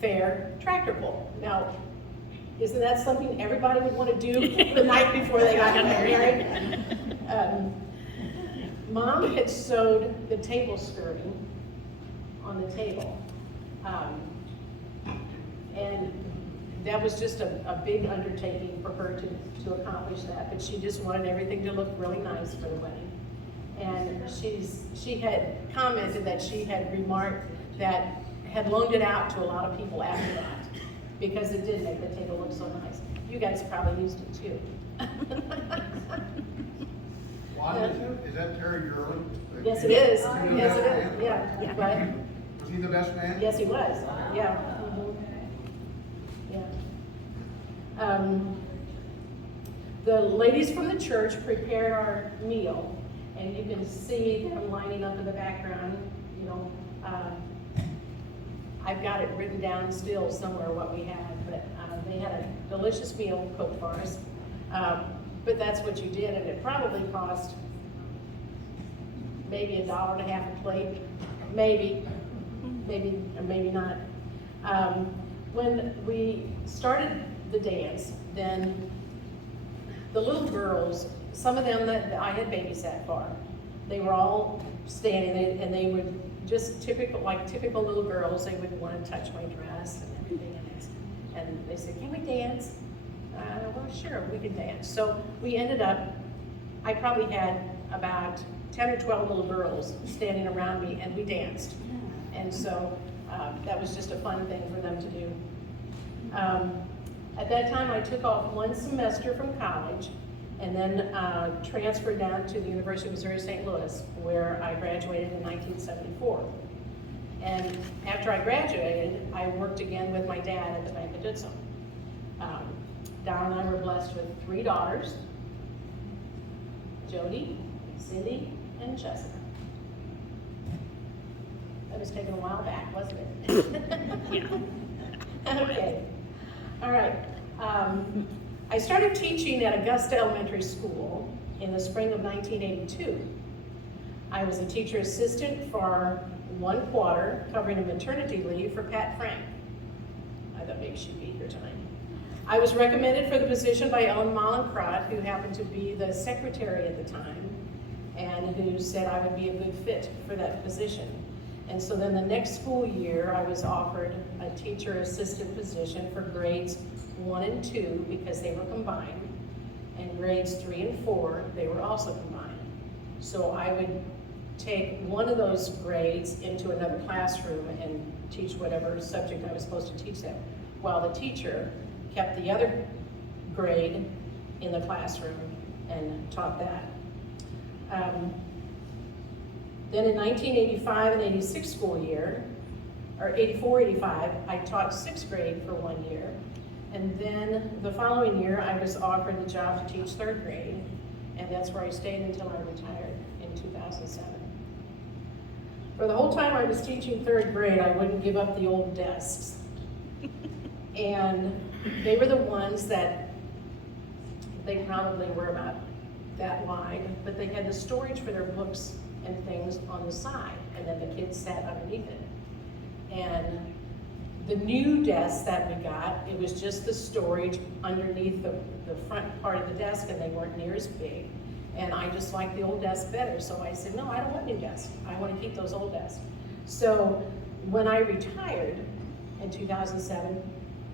Fair tractor pull. Now, isn't that something everybody would want to do the night before they got married? Mom had sewed the table skirting on the table. And that was just a big undertaking for her to accomplish that, but she just wanted everything to look really nice for the wedding. And she had commented that she had remarked that had loaned it out to a lot of people after that, because it did make the table look so nice. You guys probably used it too. Wanda, is that Terry Gurley? Yes, it is. You Yes, know it that is. man? Yeah, right. Was he the best man? Yes, he was. Yeah. Yeah. The ladies from the church prepared our meal, and you can see them lining up in the background, you know. I've got it written down still somewhere what we had, but they had a delicious meal cooked for us. But that's what you did, and it probably cost maybe $1.50 a plate, maybe, or maybe not. When we started the dance, then the little girls, some of them that I had babysat for, they were all standing, and they would just typical little girls, they would want to touch my dress and everything, and they said, "Can we dance?" Well, sure, we can dance. So we ended up, I probably had about 10 or 12 little girls standing around me, and we danced. And so that was just a fun thing for them to do. At that time, I took off one semester from college, and then transferred down to the University of Missouri St. Louis, where I graduated in 1974. And after I graduated, I worked again with my dad at the Bank of Ditzel. Don and I were blessed with 3 daughters, Jody, Cindy, and Jessica. That was taken a while back, wasn't it? Yeah. Okay, all right. I started teaching at Augusta Elementary School in the spring of 1982. I was a teacher assistant for 1 quarter, covering a maternity leave for Pat Frank. I thought maybe she'd be here tonight. I was recommended for the position by Ellen Mollenkrodt, who happened to be the secretary at the time, and who said I would be a good fit for that position. And so then the next school year, I was offered a teacher assistant position for grades 1 and 2 because they were combined, and grades 3 and 4, they were also combined. So I would take one of those grades into another classroom and teach whatever subject I was supposed to teach them, while the teacher kept the other grade in the classroom and taught that. Then in 1985 and 86 school year, or 84, 85, I taught 6th grade for 1 year. And then the following year, I was offered the job to teach 3rd grade, and that's where I stayed until I retired in 2007. For the whole time I was teaching 3rd grade, I wouldn't give up the old desks. And they were the ones that, they probably were about that wide, but they had the storage for their books and things on the side, and then the kids sat underneath it. And the new desk that we got, it was just the storage underneath the front part of the desk, and they weren't near as big. And I just liked the old desk better, so I said, no, I don't want new desks. I want to keep those old desks. So when I retired in 2007,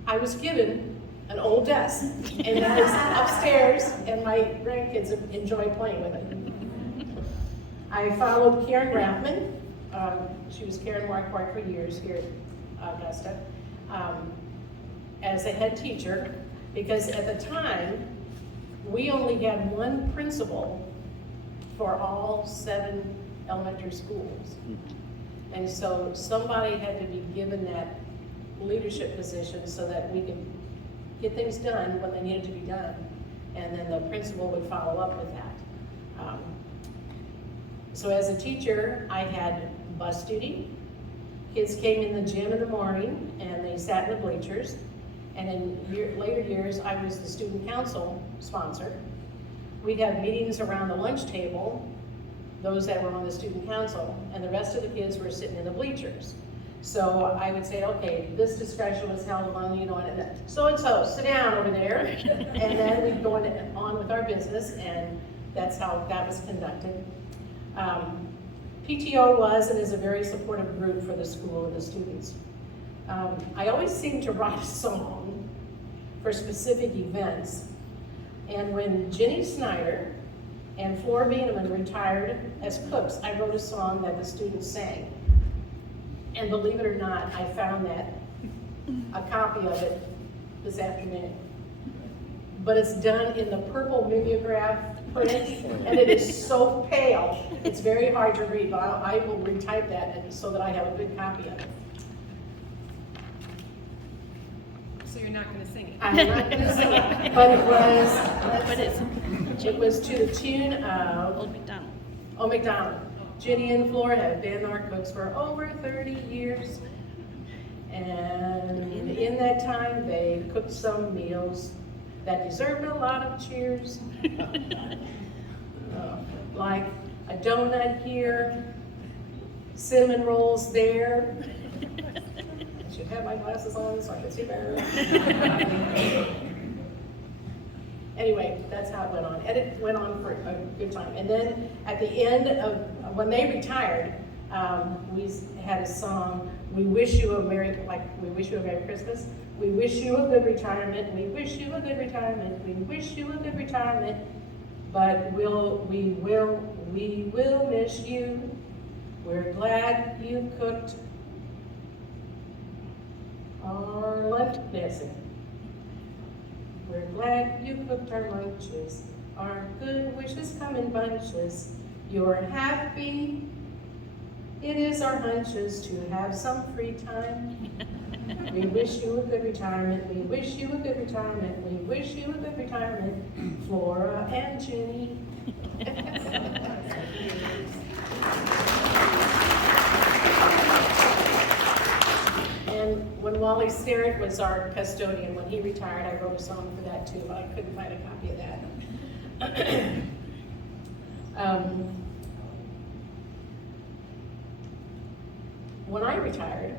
I was given an old desk, and that is upstairs, and my grandkids enjoy playing with it. I followed Karen Rathman. She was Karen Marquardt for years here at Augusta, as a head teacher, because at the time, we only had one principal for all 7 elementary schools. And so somebody had to be given that leadership position so that we could get things done when they needed to be done. And then the principal would follow up with that. So as a teacher, I had bus duty. Kids came in the gym in the morning and they sat in the bleachers. And in later years, I was the student council sponsor. We'd have meetings around the lunch table, those that were on the student council, and the rest of the kids were sitting in the bleachers. So I would say, okay, this discussion was held among, and so-and-so, sit down over there. And then we'd go on with our business, and that's how that was conducted. PTO was and is a very supportive group for the school and the students. I always seem to write a song for specific events. And when Jenny Snyder and Flora Bieneman retired as cooks, I wrote a song that the students sang. And believe it or not, I found a copy of it this afternoon. But it's done in the purple mimeograph print, and it is so pale, it's very hard to read, but I will retype that so that I have a good copy of it. So your you're not gonna sing it. I'm not gonna sing it, but But it's it was to the tune of Old McDonald. Old McDonald. Ginny and Flora have been our cooks for over 30 years. And in that time, they cooked some meals that deserved a lot of cheers. Like a donut here, cinnamon rolls there. I should have my glasses on so I can see better. Anyway, that's how it went on. And it went on for a good time. And then at the end of, when they retired, we had a song, we wish you a Merry Christmas. We wish you a good retirement. We wish you a good retirement. We wish you a good retirement. But we will miss you. We're glad you cooked our lunch. We're glad you cooked our lunches. Our good wishes come in bunches. You're happy. It is our hunches to have some free time. We wish you a good retirement. We wish you a good retirement. We wish you a good retirement, Flora and Ginny. And when Wally Sterritt was our custodian, when he retired, I wrote a song for that too, but I couldn't find a copy of that. When I retired,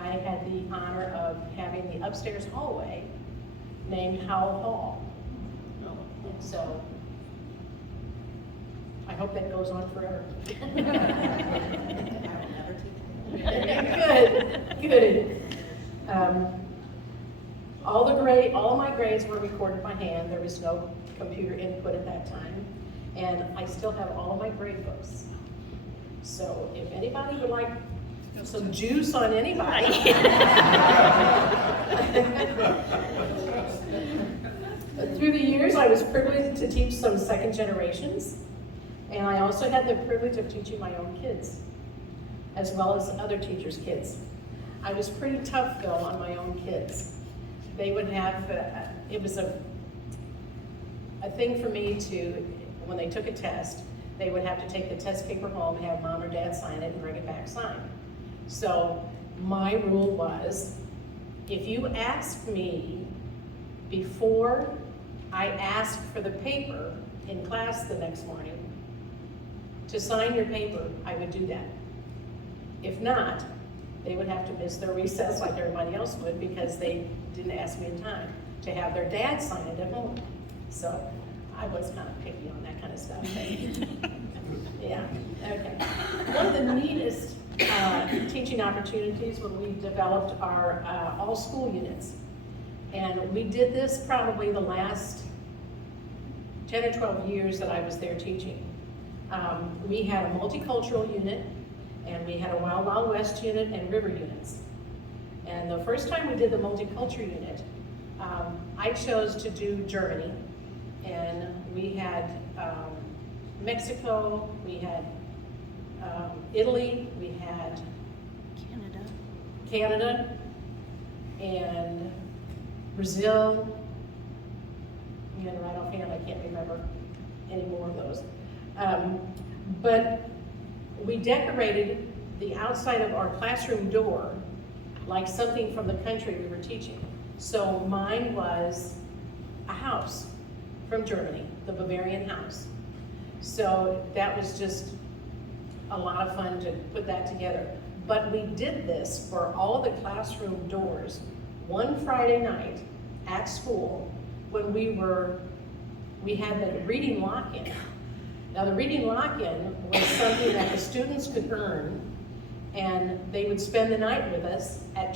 I had the honor of having the upstairs hallway named Howell Hall. So I hope that goes on forever. Good. All of my grades were recorded by hand. There was no computer input at that time. And I still have all of my grade books. So if anybody would like some juice on anybody. Through the years, I was privileged to teach some second generations. And I also had the privilege of teaching my own kids, as well as other teachers' kids. I was pretty tough, though, on my own kids. They would have, it was a thing for me to, when they took a test, they would have to take the test paper home, have mom or dad sign it, and bring it back signed. So my rule was, if you asked me before I asked for the paper in class the next morning to sign your paper, I would do that. If not, they would have to miss their recess like everybody else would because they didn't ask me in time to have their dad sign it at home. So I was kind of picky on that kind of stuff. Yeah, okay. One of the neatest teaching opportunities when we developed our all school units. And we did this probably the last 10 or 12 years that I was there teaching. We had a multicultural unit, and we had a Wild Wild West unit and river units. And the first time we did the multicultural unit, I chose to do Germany, and we had Mexico, we had Italy, we had Canada, and Brazil, and right offhand I can't remember any more of those. But we decorated the outside of our classroom door like something from the country we were teaching. So mine was a house from Germany, the Bavarian house. So that was just a lot of fun to put that together. But we did this for all the classroom doors one Friday night at school when we had the reading lock-in. Now the reading lock-in was something that the students could earn, and they would spend the night with us at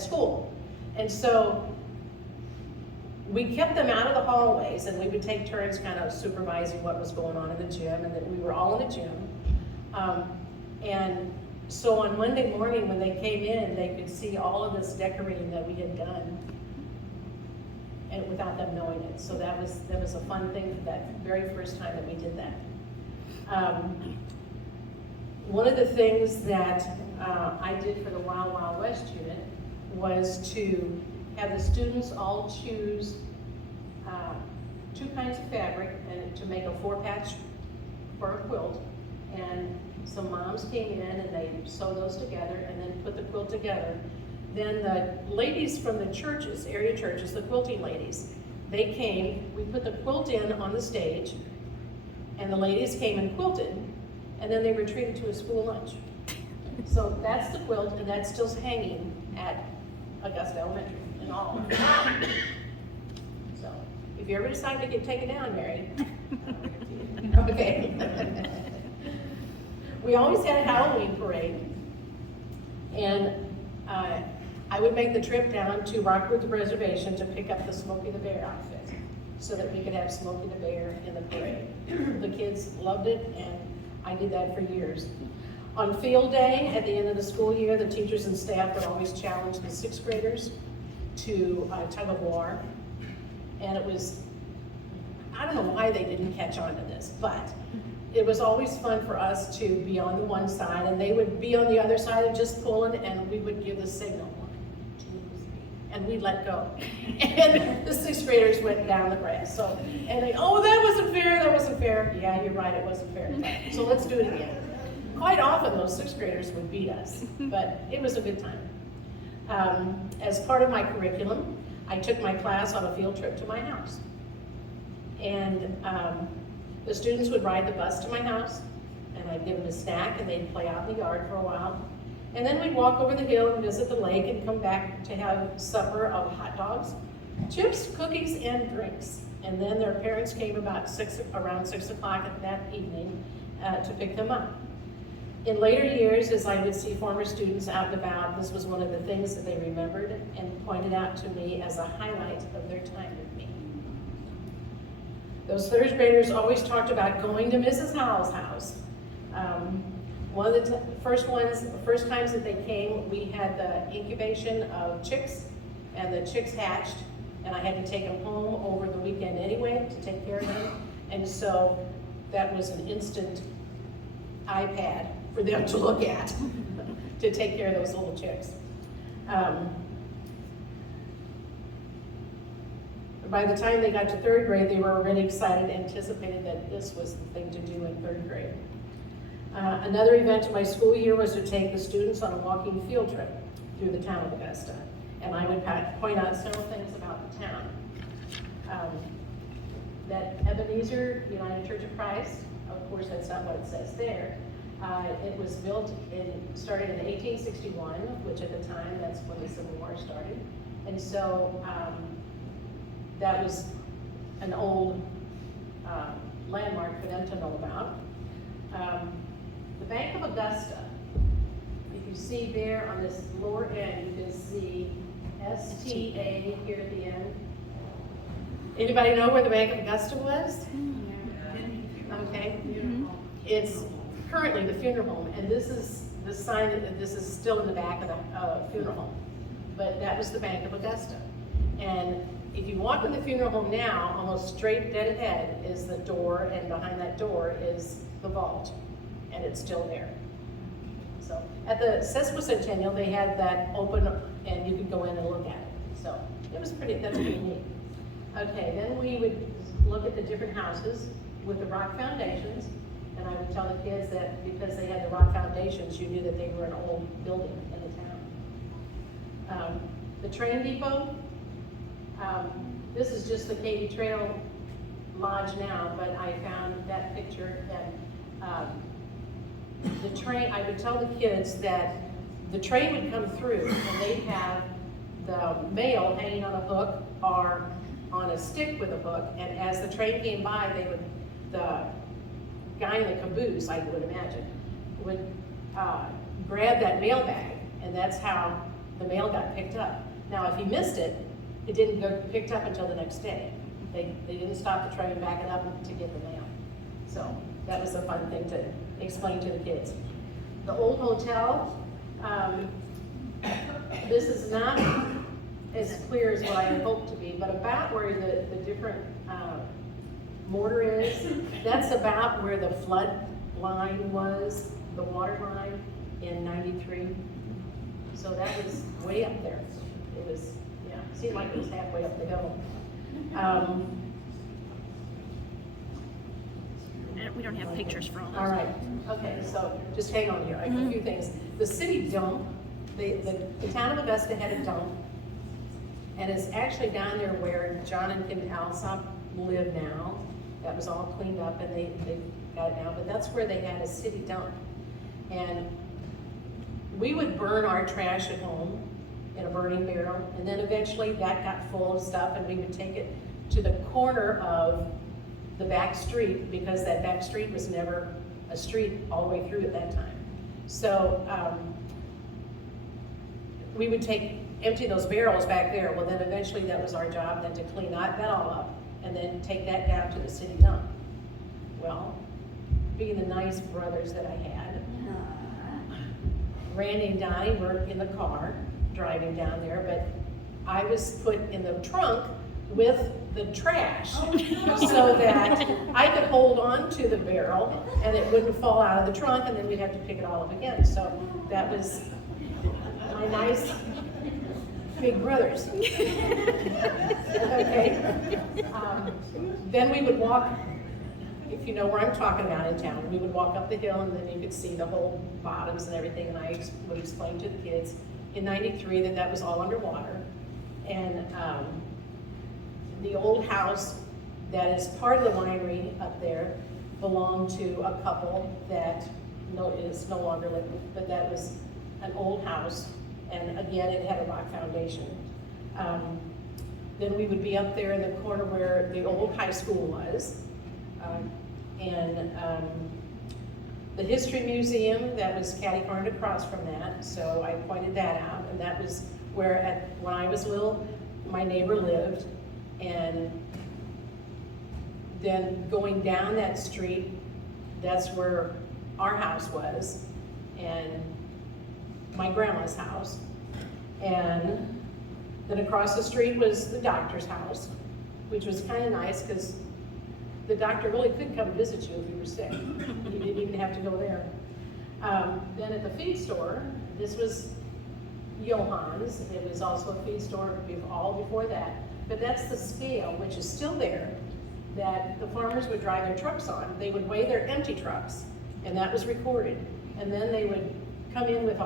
school. And so we kept them out of the hallways, and we would take turns kind of supervising what was going on in the gym, and that we were all in the gym. And so on Monday morning when they came in, they could see all of this decorating that we had done, and without them knowing it. So that was a fun thing for that very first time that we did that. One of the things that I did for the Wild Wild West unit was to have the students all choose 2 kinds of fabric and to make a 4-patch for a quilt. And some moms came in and they sewed those together and then put the quilt together. Then the ladies from the churches, area churches, the quilting ladies, they came, we put the quilt in on the stage, and the ladies came and quilted, and then they were treated to a school lunch. So that's the quilt, and that's still hanging at Augusta Elementary and all. So if you ever decide to take it down, Mary. Okay. We always had a Halloween parade, and I would make the trip down to Rockwood Reservation to pick up the Smokey the Bear outfit so that we could have Smokey the Bear in the parade. The kids loved it, and I did that for years. On field day, at the end of the school year, the teachers and staff would always challenge the 6th graders to tug of war. And it was, I don't know why they didn't catch on to this, but it was always fun for us to be on the one side, and they would be on the other side and just pulling, and we would give the signal, 1, 2, 3, and we'd let go. And the 6th graders went down the grass. So, and they, oh, that wasn't fair, that wasn't fair. Yeah, you're right, it wasn't fair. So let's do it again. Quite often, those 6th graders would beat us, but it was a good time. As part of my curriculum, I took my class on a field trip to my house. And the students would ride the bus to my house, and I'd give them a snack, and they'd play out in the yard for a while. And then we'd walk over the hill and visit the lake and come back to have supper of hot dogs, chips, cookies, and drinks. And then their parents came about around 6 o'clock that evening to pick them up. In later years, as I would see former students out and about, this was one of the things that they remembered and pointed out to me as a highlight of their time with me. Those 3rd graders always talked about going to Mrs. Howell's house. One of the first times that they came, we had the incubation of chicks, and the chicks hatched, and I had to take them home over the weekend anyway to take care of them. And so that was an instant iPad for them to look at to take care of those little chicks. By the time they got to 3rd grade, they were already excited, anticipated that this was the thing to do in 3rd grade. Another event of my school year was to take the students on a walking field trip through the town of Augusta. And I would point out several things about the town. That Ebenezer United Church of Christ, of course that's not what it says there. It was started in 1861, which at the time, that's when the Civil War started. And so that was an old landmark for them to know about. The Bank of Augusta, if you see there on this lower end, you can see STA here at the end. Anybody know where the Bank of Augusta was? Okay. It's currently the funeral home, and this is the sign that this is still in the back of the funeral home. But that was the Bank of Augusta. And if you walk in the funeral home now, almost straight dead ahead is the door, and behind that door is the vault, and it's still there. So at the sesquicentennial, they had that open, and you could go in and look at it. So it was that's pretty neat. Okay, then we would look at the different houses with the rock foundations, and I would tell the kids that because they had the rock foundations, you knew that they were an old building in the town. The train depot, this is just the Katy Trail Lodge now, but I found that picture, and the train, I would tell the kids that the train would come through and they'd have the mail hanging on a hook or on a stick with a hook, and as the train came by, the guy in the caboose, I would imagine, would grab that mail bag, and that's how the mail got picked up. Now, if he missed it, it didn't get picked up until the next day. They didn't stop the train, back it up to get the mail. So that was a fun thing to explain to the kids. The old hotel, this is not as clear as what I had hoped to be, but about where the different mortar is, that's about where the flood line was, the water line in '93. So that was way up there. It was, yeah. Seemed like it was halfway up the hill. We don't have pictures for all those. All right, okay, so just hang on here, I have a few things. The city dump, the town of Augusta had a dump, and it's actually down there where John and Kim Alsop live now. That was all cleaned up and they got it now, but that's where they had a city dump. And we would burn our trash at home in a burning barrel, and then eventually that got full of stuff and we would take it to the corner of the back street, because that back street was never a street all the way through at that time. So we would empty those barrels back there. Well, then eventually that was our job then to clean that all up and then take that down to the city dump. Well, being the nice brothers that I had, Randy and Donnie were in the car driving down there, but I was put in the trunk with the trash so that I could hold on to the barrel and it wouldn't fall out of the trunk, and then we'd have to pick it all up again. So that was my nice big brothers. Okay. Then we would walk, if you know where I'm talking about in town, we would walk up the hill and then you could see the whole bottoms and everything, and I would explain to the kids in '93 that was all underwater. And the old house that is part of the winery up there belonged to a couple that is no longer living, but that was an old house, and again, it had a rock foundation. Then we would be up there in the corner where the old high school was, and the History Museum, that was catty-cornered across from that, so I pointed that out, and that was where, when I was little, my neighbor lived. And then going down that street, that's where our house was, and my grandma's house. And then across the street was the doctor's house, which was kind of nice because the doctor really could come visit you if you were sick. You didn't even have to go there. Then at the feed store, this was Johann's. It was also a feed store all before that. But that's the scale, which is still there, that the farmers would drive their trucks on. They would weigh their empty trucks, and that was recorded. And then they would come in with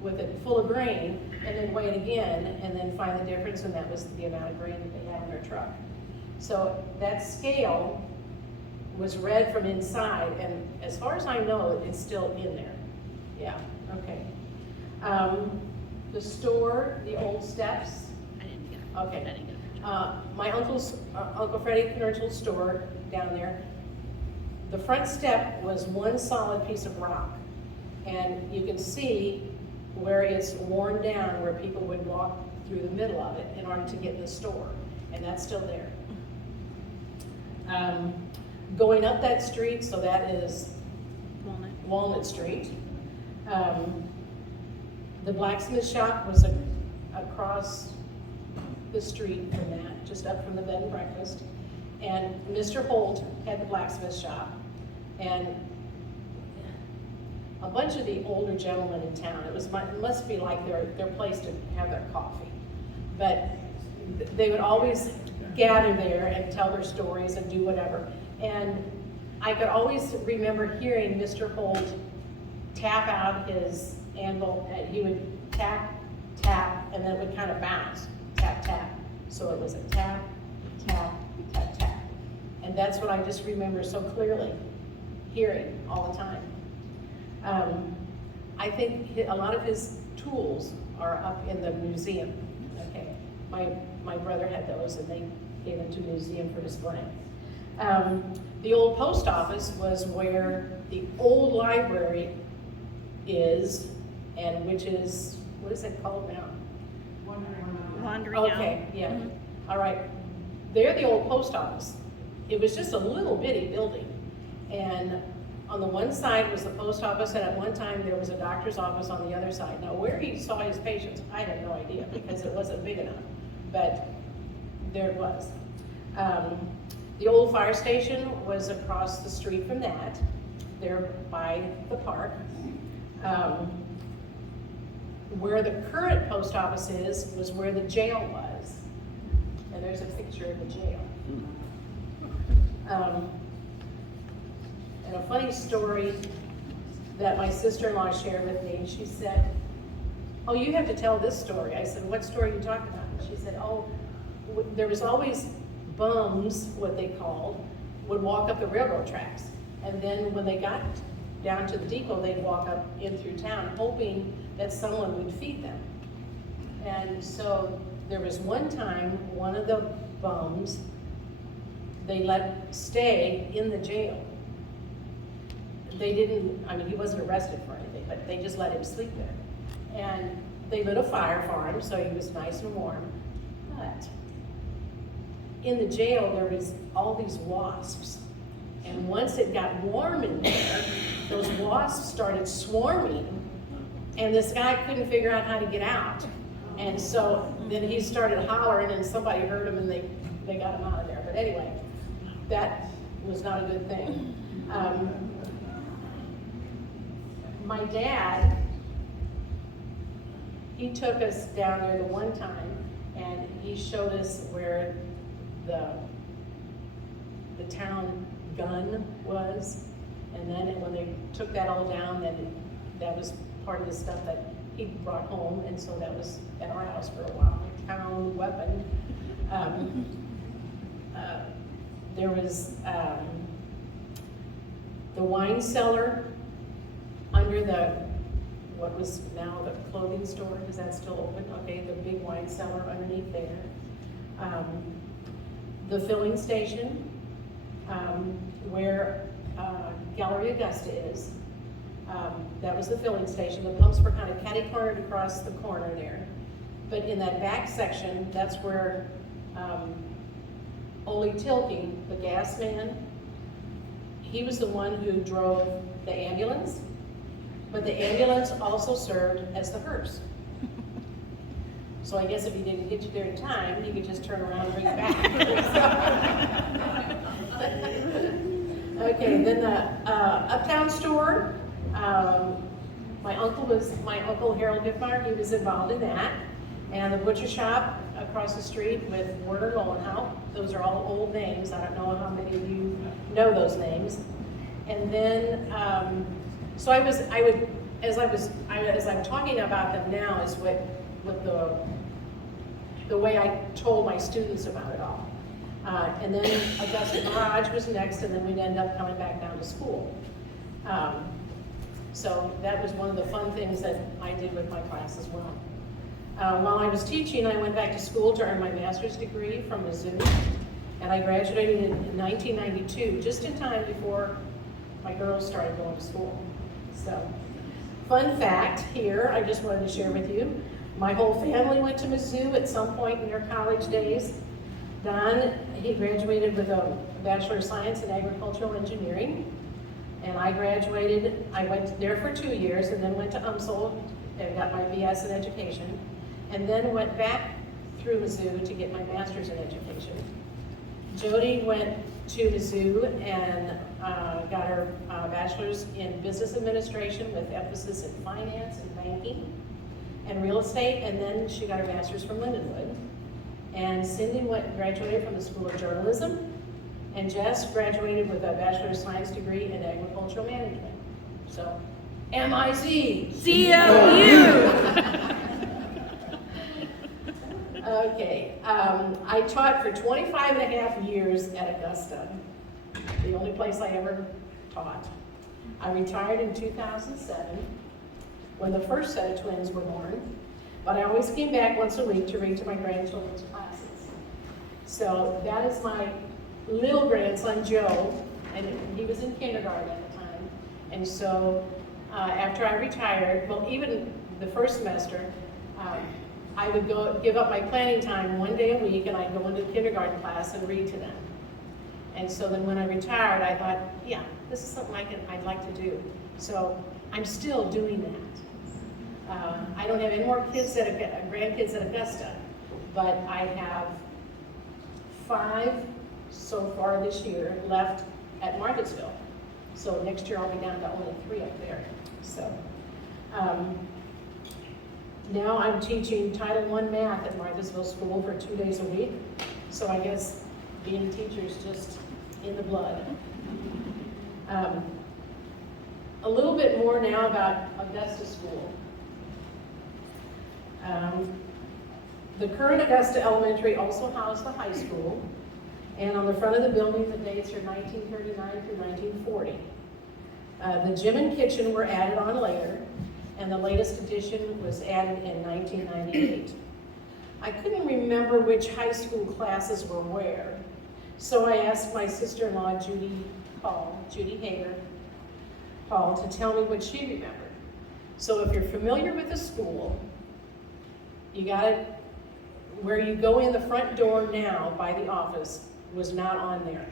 with it full of grain, and then weigh it again, and then find the difference, and that was the amount of grain that they had in their truck. So that scale was read from inside, and as far as I know, it's still in there. Yeah, okay. The store, the old steps. Okay. My uncle's, Uncle Freddie Knurtle's store down there, the front step was one solid piece of rock. And you can see where it's worn down, where people would walk through the middle of it in order to get in the store. And that's still there. Going up that street, so that is Walnut Street. The blacksmith shop was across the street from that, just up from the bed and breakfast. And Mr. Holt had the blacksmith shop, and a bunch of the older gentlemen in town, it must be like their place to have their coffee. But they would always gather there and tell their stories and do whatever. And I could always remember hearing Mr. Holt tap out his anvil, and he would tap, tap, and then it would kind of bounce. Tap, tap. So it was a tap, tap, tap, tap. And that's what I just remember so clearly hearing all the time. I think a lot of his tools are up in the museum. Okay, my brother had those, and they gave them to the museum for display. The old post office was where the old library is, and which is, what is it called now? Wandering out. Okay, yeah. Mhm. All right. They're the old post office. It was just a little bitty building. And on the one side was the post office, and at one time there was a doctor's office on the other side. Now, where he saw his patients, I have no idea, because it wasn't big enough. But there it was. The old fire station was across the street from that, there by the park. where the current post office is was where the jail was. And there's a picture of the jail. And a funny story that my sister-in-law shared with me, she said, "Oh, you have to tell this story." I said, "What story are you talking about?" And she said, "Oh, there was always bums, what they called, would walk up the railroad tracks. And then when they got down to the depot, they'd walk up in through town, hoping that someone would feed them. And so there was one time, one of the bums, they let stay in the jail. They didn't, I mean, he wasn't arrested for anything, but they just let him sleep there. And they lit a fire for him, so he was nice and warm. But in the jail, there was all these wasps. And once it got warm in there, those wasps started swarming, and this guy couldn't figure out how to get out. And so then he started hollering, and somebody heard him, and they got him out of there. But anyway, that was not a good thing. My dad, he took us down there the one time, and he showed us where the town gun was. And then when they took that all down, then that was part of the stuff that he brought home, and so that was at our house for a while, a town weapon. There was the wine cellar under what was now the clothing store. Is that still open? Okay, the big wine cellar underneath there. The filling station, where Gallery Augusta is. That was the filling station. The pumps were kind of catty-cornered across the corner there. But in that back section, that's where Ole Tilke, the gas man, he was the one who drove the ambulance, but the ambulance also served as the hearse. So I guess if he didn't get you there in time, he could just turn around and bring it back. Okay, then the Uptown store. My uncle Harold Giffard, he was involved in that. And the butcher shop across the street with Werner Lowenhaupt. Those are all old names. I don't know how many of you know those names. And then, so as I'm talking about them now is what the way I told my students about it all. And then Augusta Garage was next, and then we'd end up coming back down to school. So that was one of the fun things that I did with my class as well. While I was teaching, I went back to school to earn my master's degree from Mizzou, and I graduated in 1992, just in time before my girls started going to school. So, fun fact here, I just wanted to share with you, my whole family went to Mizzou at some point in their college days. Don, he graduated with a Bachelor of Science in Agricultural Engineering, and I graduated, I went there for 2 years and then went to UMSL and got my BS in Education, and then went back through Mizzou to get my master's in education. Jody went to Mizzou and got her bachelor's in business administration with emphasis in finance and banking and real estate, and then she got her master's from Lindenwood. And Cindy graduated from the School of Journalism, and Jess graduated with a Bachelor of Science degree in Agricultural Management. So, MIC. CLU. Okay, I taught for 25 and a half years at Augusta, the only place I ever taught. I retired in 2007 when the first set of twins were born, but I always came back once a week to read to my grandchildren's classes. So that is my little grandson, Joe, and he was in kindergarten at the time. And so after I retired, well, even the first semester, I would give up my planning time one day a week, and I'd go into the kindergarten class and read to them. And so then when I retired, I thought, yeah, this is something I'd like to do. So I'm still doing that. I don't have any more grandkids at Augusta, but I have 5 so far this year left at Marcusville. So next year I'll be down to only 3 up there. So Now I'm teaching Title I math at Martha's School for 2 days a week. So I guess being a teacher is just in the blood. A little bit more now about Augusta School. The current Augusta Elementary also housed the high school, and on the front of the building, the dates are 1939 through 1940. The gym and kitchen were added on later, and the latest addition was added in 1998. I couldn't remember which high school classes were where, so I asked my sister-in-law, Judy Hager Paul, to tell me what she remembered. So if you're familiar with the school, you got it, where you go in the front door now by the office was not on there.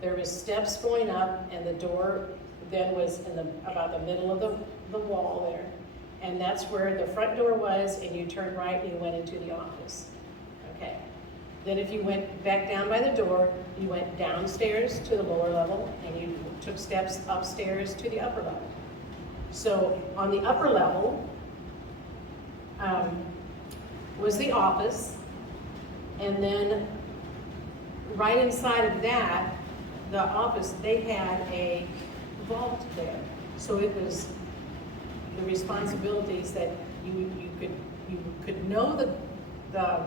There was steps going up, and the door then was in about the middle of the wall there. And that's where the front door was, and you turned right and you went into the office. Okay. Then if you went back down by the door, you went downstairs to the lower level, and you took steps upstairs to the upper level. So on the upper level was the office, and then right inside of that, the office, they had a vault there. So it was the responsibilities that you could know the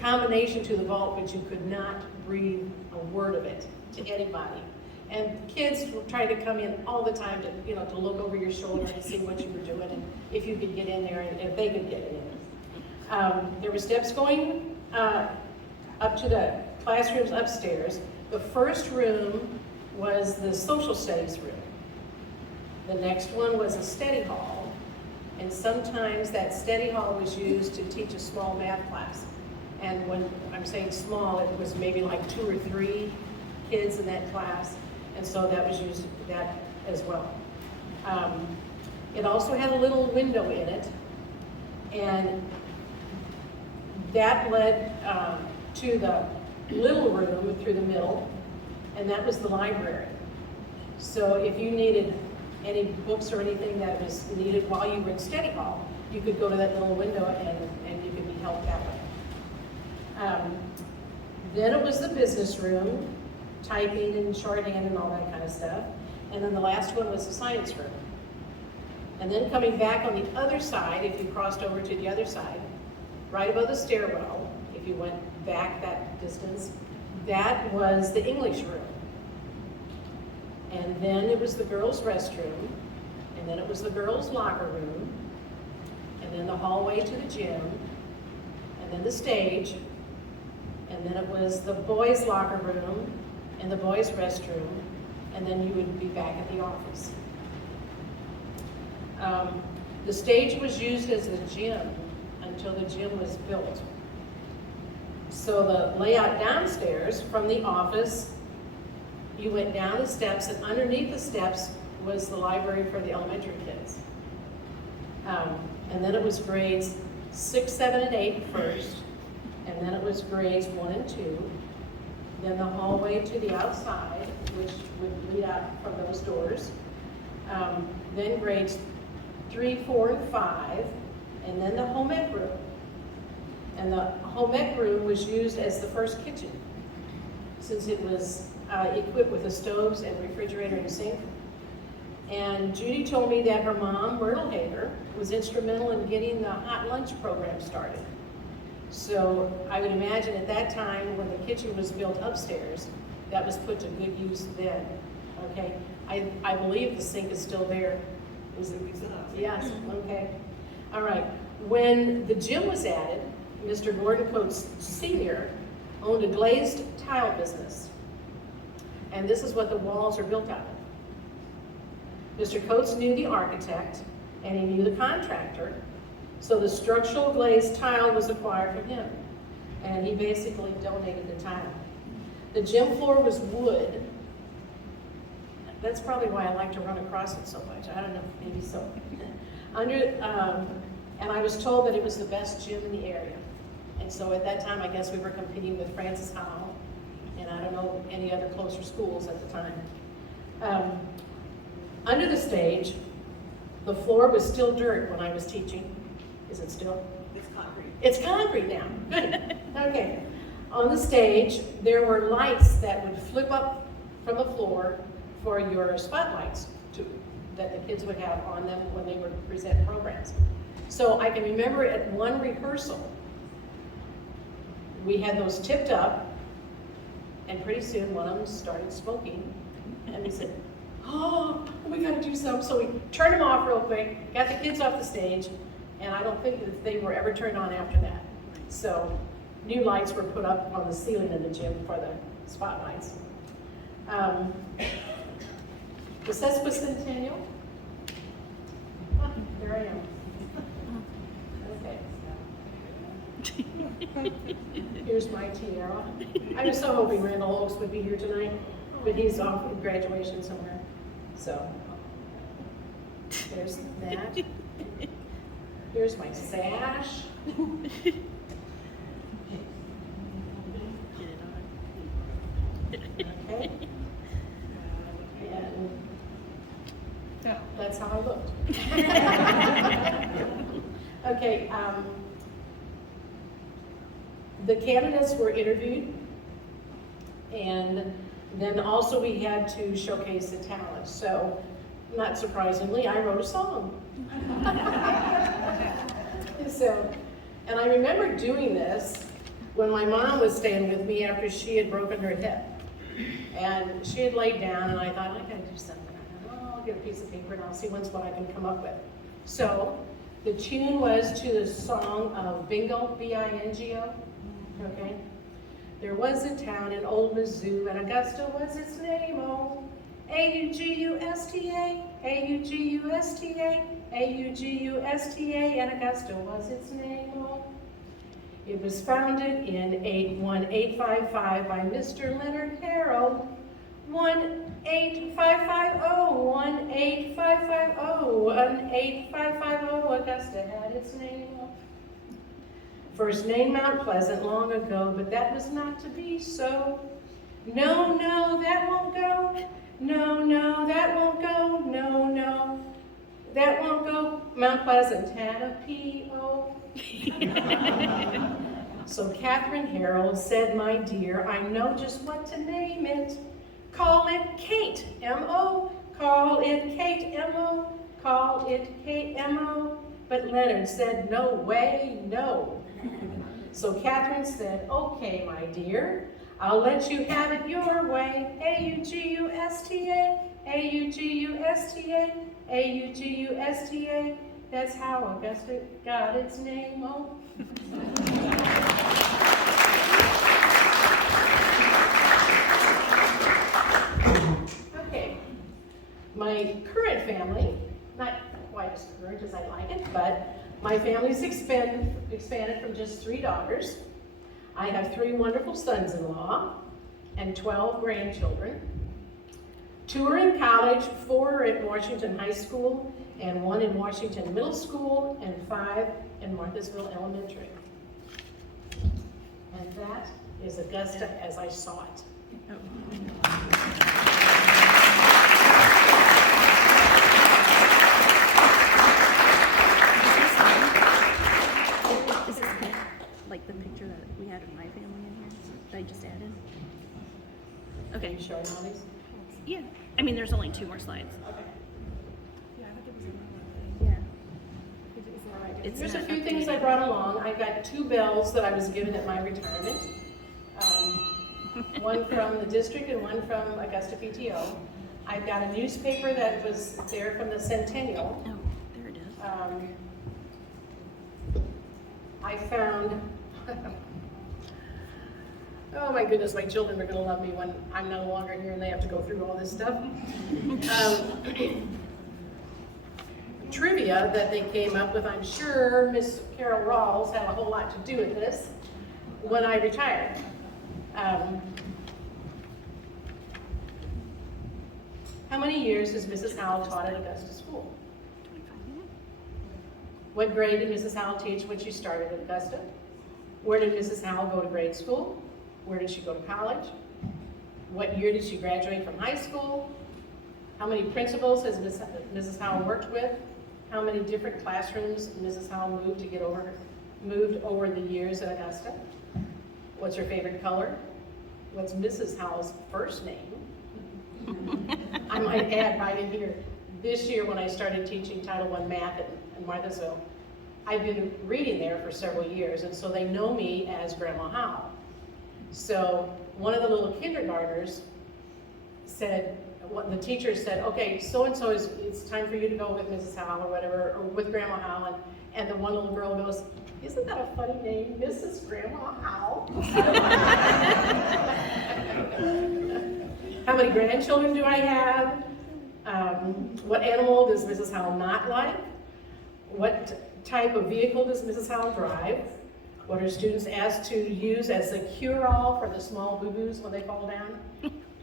combination to the vault, but you could not breathe a word of it to anybody. And kids were trying to come in all the time to look over your shoulder and see what you were doing, and if you could get in there, and if they could get in. There were steps going up to the classrooms upstairs. The first room was the social studies room. The next one was a study hall, and sometimes that study hall was used to teach a small math class. And when I'm saying small, it was maybe like 2 or 3 kids in that class, and so that was used that as well. It also had a little window in it, and that led to the little room through the middle, and that was the library. So if you needed any books or anything that was needed while you were in study hall, you could go to that little window and you could be helped that way. Then it was the business room, typing and shorthand and all that kind of stuff. And then the last one was the science room. And then coming back on the other side, if you crossed over to the other side, right above the stairwell, if you went back that distance, that was the English room. And then it was the girls' restroom, and then it was the girls' locker room, and then the hallway to the gym, and then the stage, and then it was the boys' locker room and the boys' restroom, and then you would be back at the office. The stage was used as a gym until the gym was built. So the layout downstairs from the office, you went down the steps, and underneath the steps was the library for the elementary kids. And then it was grades 6, 7, and 8 first, and then it was grades 1 and 2. Then the hallway to the outside, which would lead out from those doors. Then grades 3, 4, and 5, and then the home ec room. And the home ec room was used as the first kitchen, since it was equipped with the stoves and refrigerator and sink. And Judy told me that her mom, Myrtle Hager, was instrumental in getting the hot lunch program started. So I would imagine at that time, when the kitchen was built upstairs, that was put to good use then. Okay, I believe the sink is still there. Is it? Yes. Okay. All right. When the gym was added, Mr. Gordon Coates Sr. owned a glazed tile business. And this is what the walls are built out of. Mr. Coates knew the architect, and he knew the contractor, so the structural glazed tile was acquired from him, and he basically donated the tile. The gym floor was wood. That's probably why I like to run across it so much. I don't know, maybe so. And I was told that it was the best gym in the area. And so at that time, I guess we were competing with Francis Howell, and I don't know any other closer schools at the time. Under the stage, the floor was still dirt when I was teaching. Is it still? It's concrete. It's concrete now. Good. Okay. On the stage, there were lights that would flip up from the floor for your spotlights that the kids would have on them when they would present programs. So I can remember at one rehearsal, we had those tipped up, and pretty soon one of them started smoking, and we said, oh, we gotta do something. So we turned them off real quick, got the kids off the stage, and I don't think that they were ever turned on after that. So new lights were put up on the ceiling in the gym for the spotlights. The sesquicentennial. Ah, there I am. Okay. Here's my tiara. I was so hoping Randall Oaks would be here tonight, but he's off at graduation somewhere. So there's that. Here's my sash. Okay. And that's how I looked. Okay. The candidates were interviewed, and then also we had to showcase the talent. So, not surprisingly, I wrote a song. So, and I remember doing this when my mom was staying with me after she had broken her hip. And she had laid down, and I thought, I gotta do something. I thought, oh, I'll get a piece of paper and I'll see what I can come up with. So, the tune was to the song of Bingo, B-I-N-G-O. Okay. There was a town in old Mizzou, and Augusta was its name, oh. A-U-G-U-S-T-A, A-U-G-U-S-T-A, A-U-G-U-S-T-A, and Augusta was its name, oh. It was founded in 1855 by Mr. Leonard Harold. 18550, 18550, 18550, Augusta had its name, oh. First named Mount Pleasant long ago, but that was not to be so. No, no, that won't go. No, no, that won't go. No, no, that won't go. Mount Pleasant had a P.O. So Catherine Harold said, my dear, I know just what to name it. Call it Kate, M.O. Call it Kate, M.O. Call it Kate, M.O. But Leonard said, no way, no. So Catherine said, okay, my dear, I'll let you have it your way. A-U-G-U-S-T-A, A-U-G-U-S-T-A, A-U-G-U-S-T-A. That's how Augusta got its name, oh. Okay, my current family, not quite as current as I like it, but my family's expanded from just 3 daughters. I have 3 wonderful sons-in-law and 12 grandchildren. 2 are in college, 4 are at Washington High School, and 1 in Washington Middle School, and 5 in Marthasville Elementary. And that is Augusta as I saw it. Is this like the picture that we had of my family in here that I just added? Are Okay. you showing all these? Yeah. I mean, there's only 2 more slides. Yeah, I think it was another Yeah. All right. It's There's a not few things I updated. brought along. I got 2 bells that I was given at my retirement. One from the district and one from Augusta PTO. I've got a newspaper that was there from the Centennial. Oh, there it is. I found, oh my goodness, my children are gonna love me when I'm no longer here and they have to go through all this stuff. Trivia that they came up with, I'm sure Miss Carol Rawls had a whole lot to do with this when I retired. How many years has Mrs. Howell taught at Augusta School? 25 minutes. What grade did Mrs. Howell teach when she started at Augusta? Where did Mrs. Howell go to grade school? Where did she go to college? What year did she graduate from high school? How many principals has Mrs. Howell worked with? how many different classrooms Mrs. Howell moved over the years at Augusta? What's her favorite color? What's Mrs. Howell's first name? I might add right in here, this year when I started teaching Title I math in Marthasville, I've been reading there for several years, and so they know me as Grandma Howell. So one of the little kindergartners said, the teacher said, okay, so-and-so it's time for you to go with Mrs. Howell or whatever, or with Grandma Howell, and the one little girl goes, isn't that a funny name, Mrs. Grandma Howell? How many grandchildren do I have? What animal does Mrs. Howell not like? What type of vehicle does Mrs. Howell drive? What are students asked to use as a cure-all for the small boo-boos when they fall down?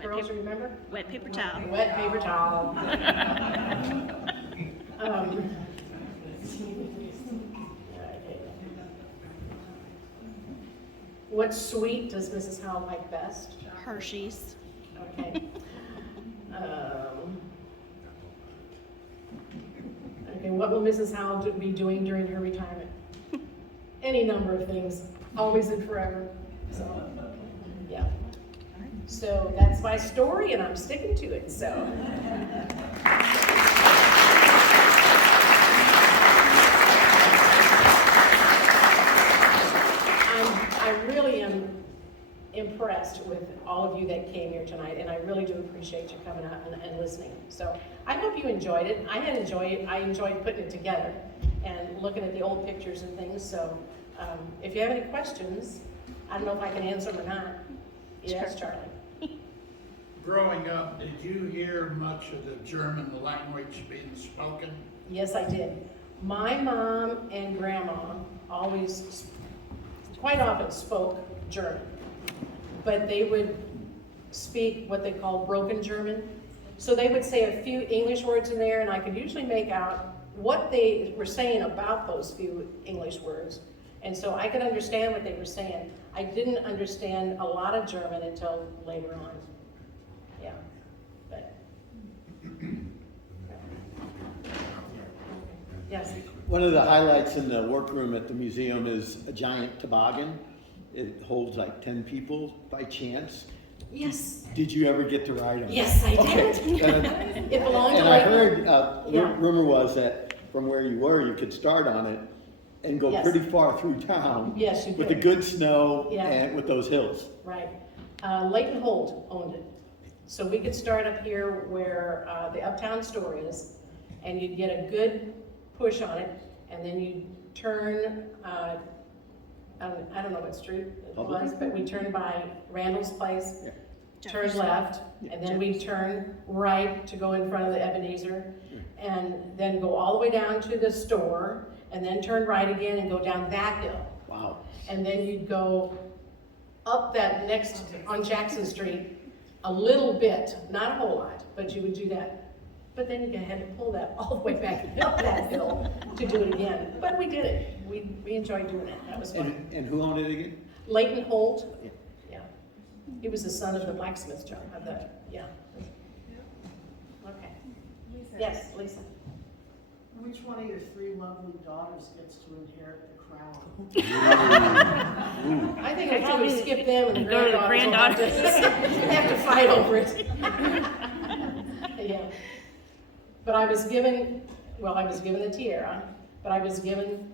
Girls, you remember? Wet paper towel. Wet paper towel. What sweet does Mrs. Howell like best? Hershey's. Okay. Okay, what will Mrs. Howell be doing during her retirement? Any number of things, always and forever. So, yeah. So that's my story, and I'm sticking to it. So. I really am impressed with all of you that came here tonight, and I really do appreciate you coming out and listening. So I hope you enjoyed it. I enjoyed putting it together and looking at the old pictures and things. So if you have any questions, I don't know if I can answer them or not. Yes, Charlie. Growing up, did you hear much of the German language being spoken? Yes, I did. My mom and grandma always, quite often spoke German, but they would speak what they call broken German. So they would say a few English words in there, and I could usually make out what they were saying about those few English words. And so I could understand what they were saying. I didn't understand a lot of German until later on. Yeah, but. Yes. One of the highlights in the workroom at the museum is a giant toboggan. It holds like 10 people by chance. Yes. Did you ever get to ride them? Yes, I Okay. did. It belonged to And I like. heard, Yeah. rumor was that from where you were, you could start on it and go Yes. pretty far through town. Yes, you with the could. good snow Yeah. and with those hills. Right. Leighton Holt owned it. So we could start up here where the Uptown store is, and you'd get a good push on it, and then you'd turn, I don't know what street it Public? was, but we turned by Randall's place, Yeah. turn Jefferson. left, and then we turn right to go in front of the Ebenezer, and then go all the way down to the store, and then turn right again and go down that hill. Wow. And then you'd go up that next, on Jackson Street, a little bit, not a whole lot, but you would do that. But then you had to pull that all the way back up that hill to do it again. But we did it. We enjoyed doing it. That was fun. And who owned it again? Leighton Holt, Yeah. yeah. He was the son of the blacksmith shop, yeah. Okay. Lisa, Yes, Lisa. Which one of your three lovely daughters gets to inherit the crown? I think after we skip them and the Go to the granddaughters, we'll have to fight over it. Yeah. But I was given the tiara, but I was given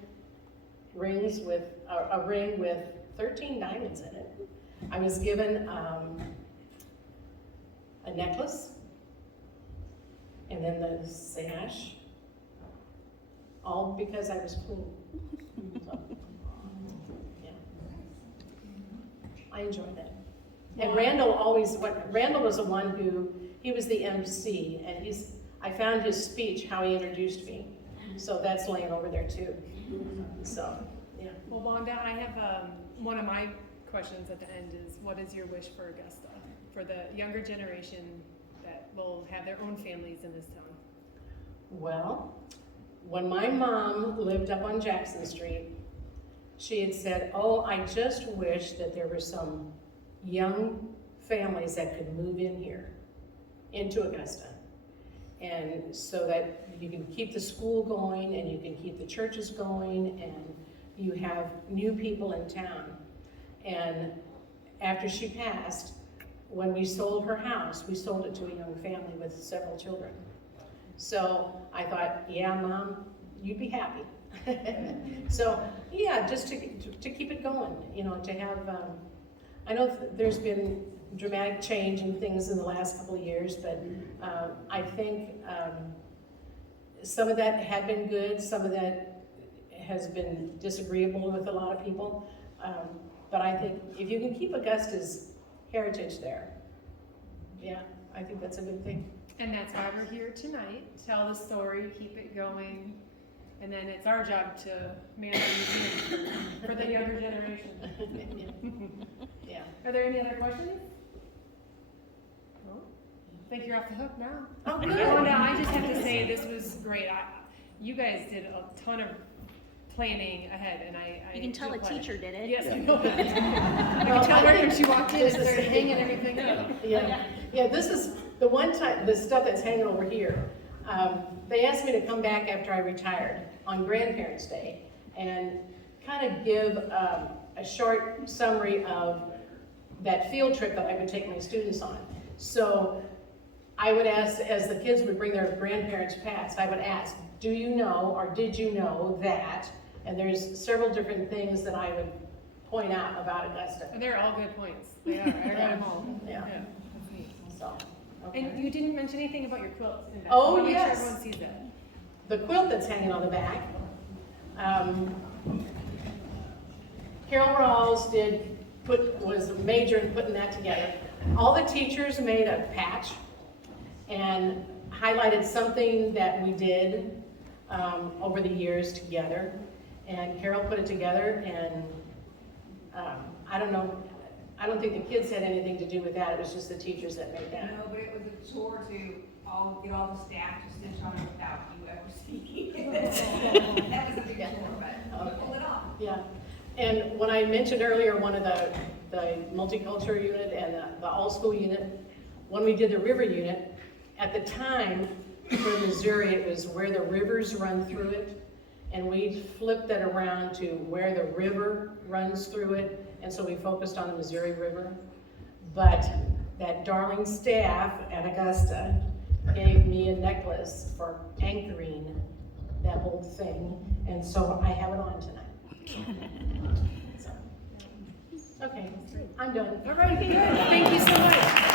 rings with, a ring with 13 diamonds in it. I was given a necklace, and then the sash, all because I was clean. So, yeah. I enjoyed that. And Randall was the one who, he was the MC, and I found his speech, how he introduced me. So that's laying over there too. So, yeah. well, Wanda, I have one of my questions at the end is, what is your wish for Augusta, for the younger generation that will have their own families in this town? Well, when my mom lived up on Jackson Street, she had said, oh, I just wish that there were some young families that could move in here, into Augusta. And so that you can keep the school going and you can keep the churches going and you have new people in town. And after she passed, when we sold her house, we sold it to a young family with several children. So I thought, yeah, Mom, you'd be happy. So, yeah, just to keep it going, you know, to have, I know there's been dramatic change in things in the last couple of years, but I think some of that had been good, some of that has been disagreeable with a lot of people. But I think if you can keep Augusta's heritage there, yeah, I think that's a good thing. And that's why we're here tonight, tell the story, keep it going, and then it's our job to man the museum for the younger generation. Yeah. Are there any other questions? No? I think you're off the hook now. Oh, good. Wanda, I just have to say, this was great. You guys did a ton of planning ahead, and I You can tell a teacher did it. Yes, I know that. I can tell her when she walked in and started hanging everything up. Yeah, this is the one time, the stuff that's hanging over here. They asked me to come back after I retired on Grandparents' Day and kind of give a short summary of that field trip that I would take my students on. So I would ask, as the kids would bring their grandparents past, I would ask, do you know or did you know that? And there's several different things that I would point out about Augusta. And they're all good points. They are. I got them all. Yeah. That's neat. So, okay. And you didn't mention anything about your quilts in that. Oh, I wanna yes. Make sure everyone sees that. The quilt that's hanging on the back. Carol Rawls was major in putting that together. All the teachers made a patch and highlighted something that we did over the years together. And Carol put it together, and I don't know, I don't think the kids had anything to do with that. It was just the teachers that made that. No, but it was a chore to get all the staff to stitch on it without you ever seeing it. That was a big chore, but we pulled it off. Yeah, and when I mentioned earlier, one of the multicultural unit and the all-school unit, when we did the river unit, at the time for Missouri, it was where the rivers run through it, and we flipped that around to where the river runs through it, and so we focused on the Missouri River. But that darling staff at Augusta gave me a necklace for anchoring that whole thing, and so I have it on tonight. So, okay, I'm done. All right, good. Thank you so much.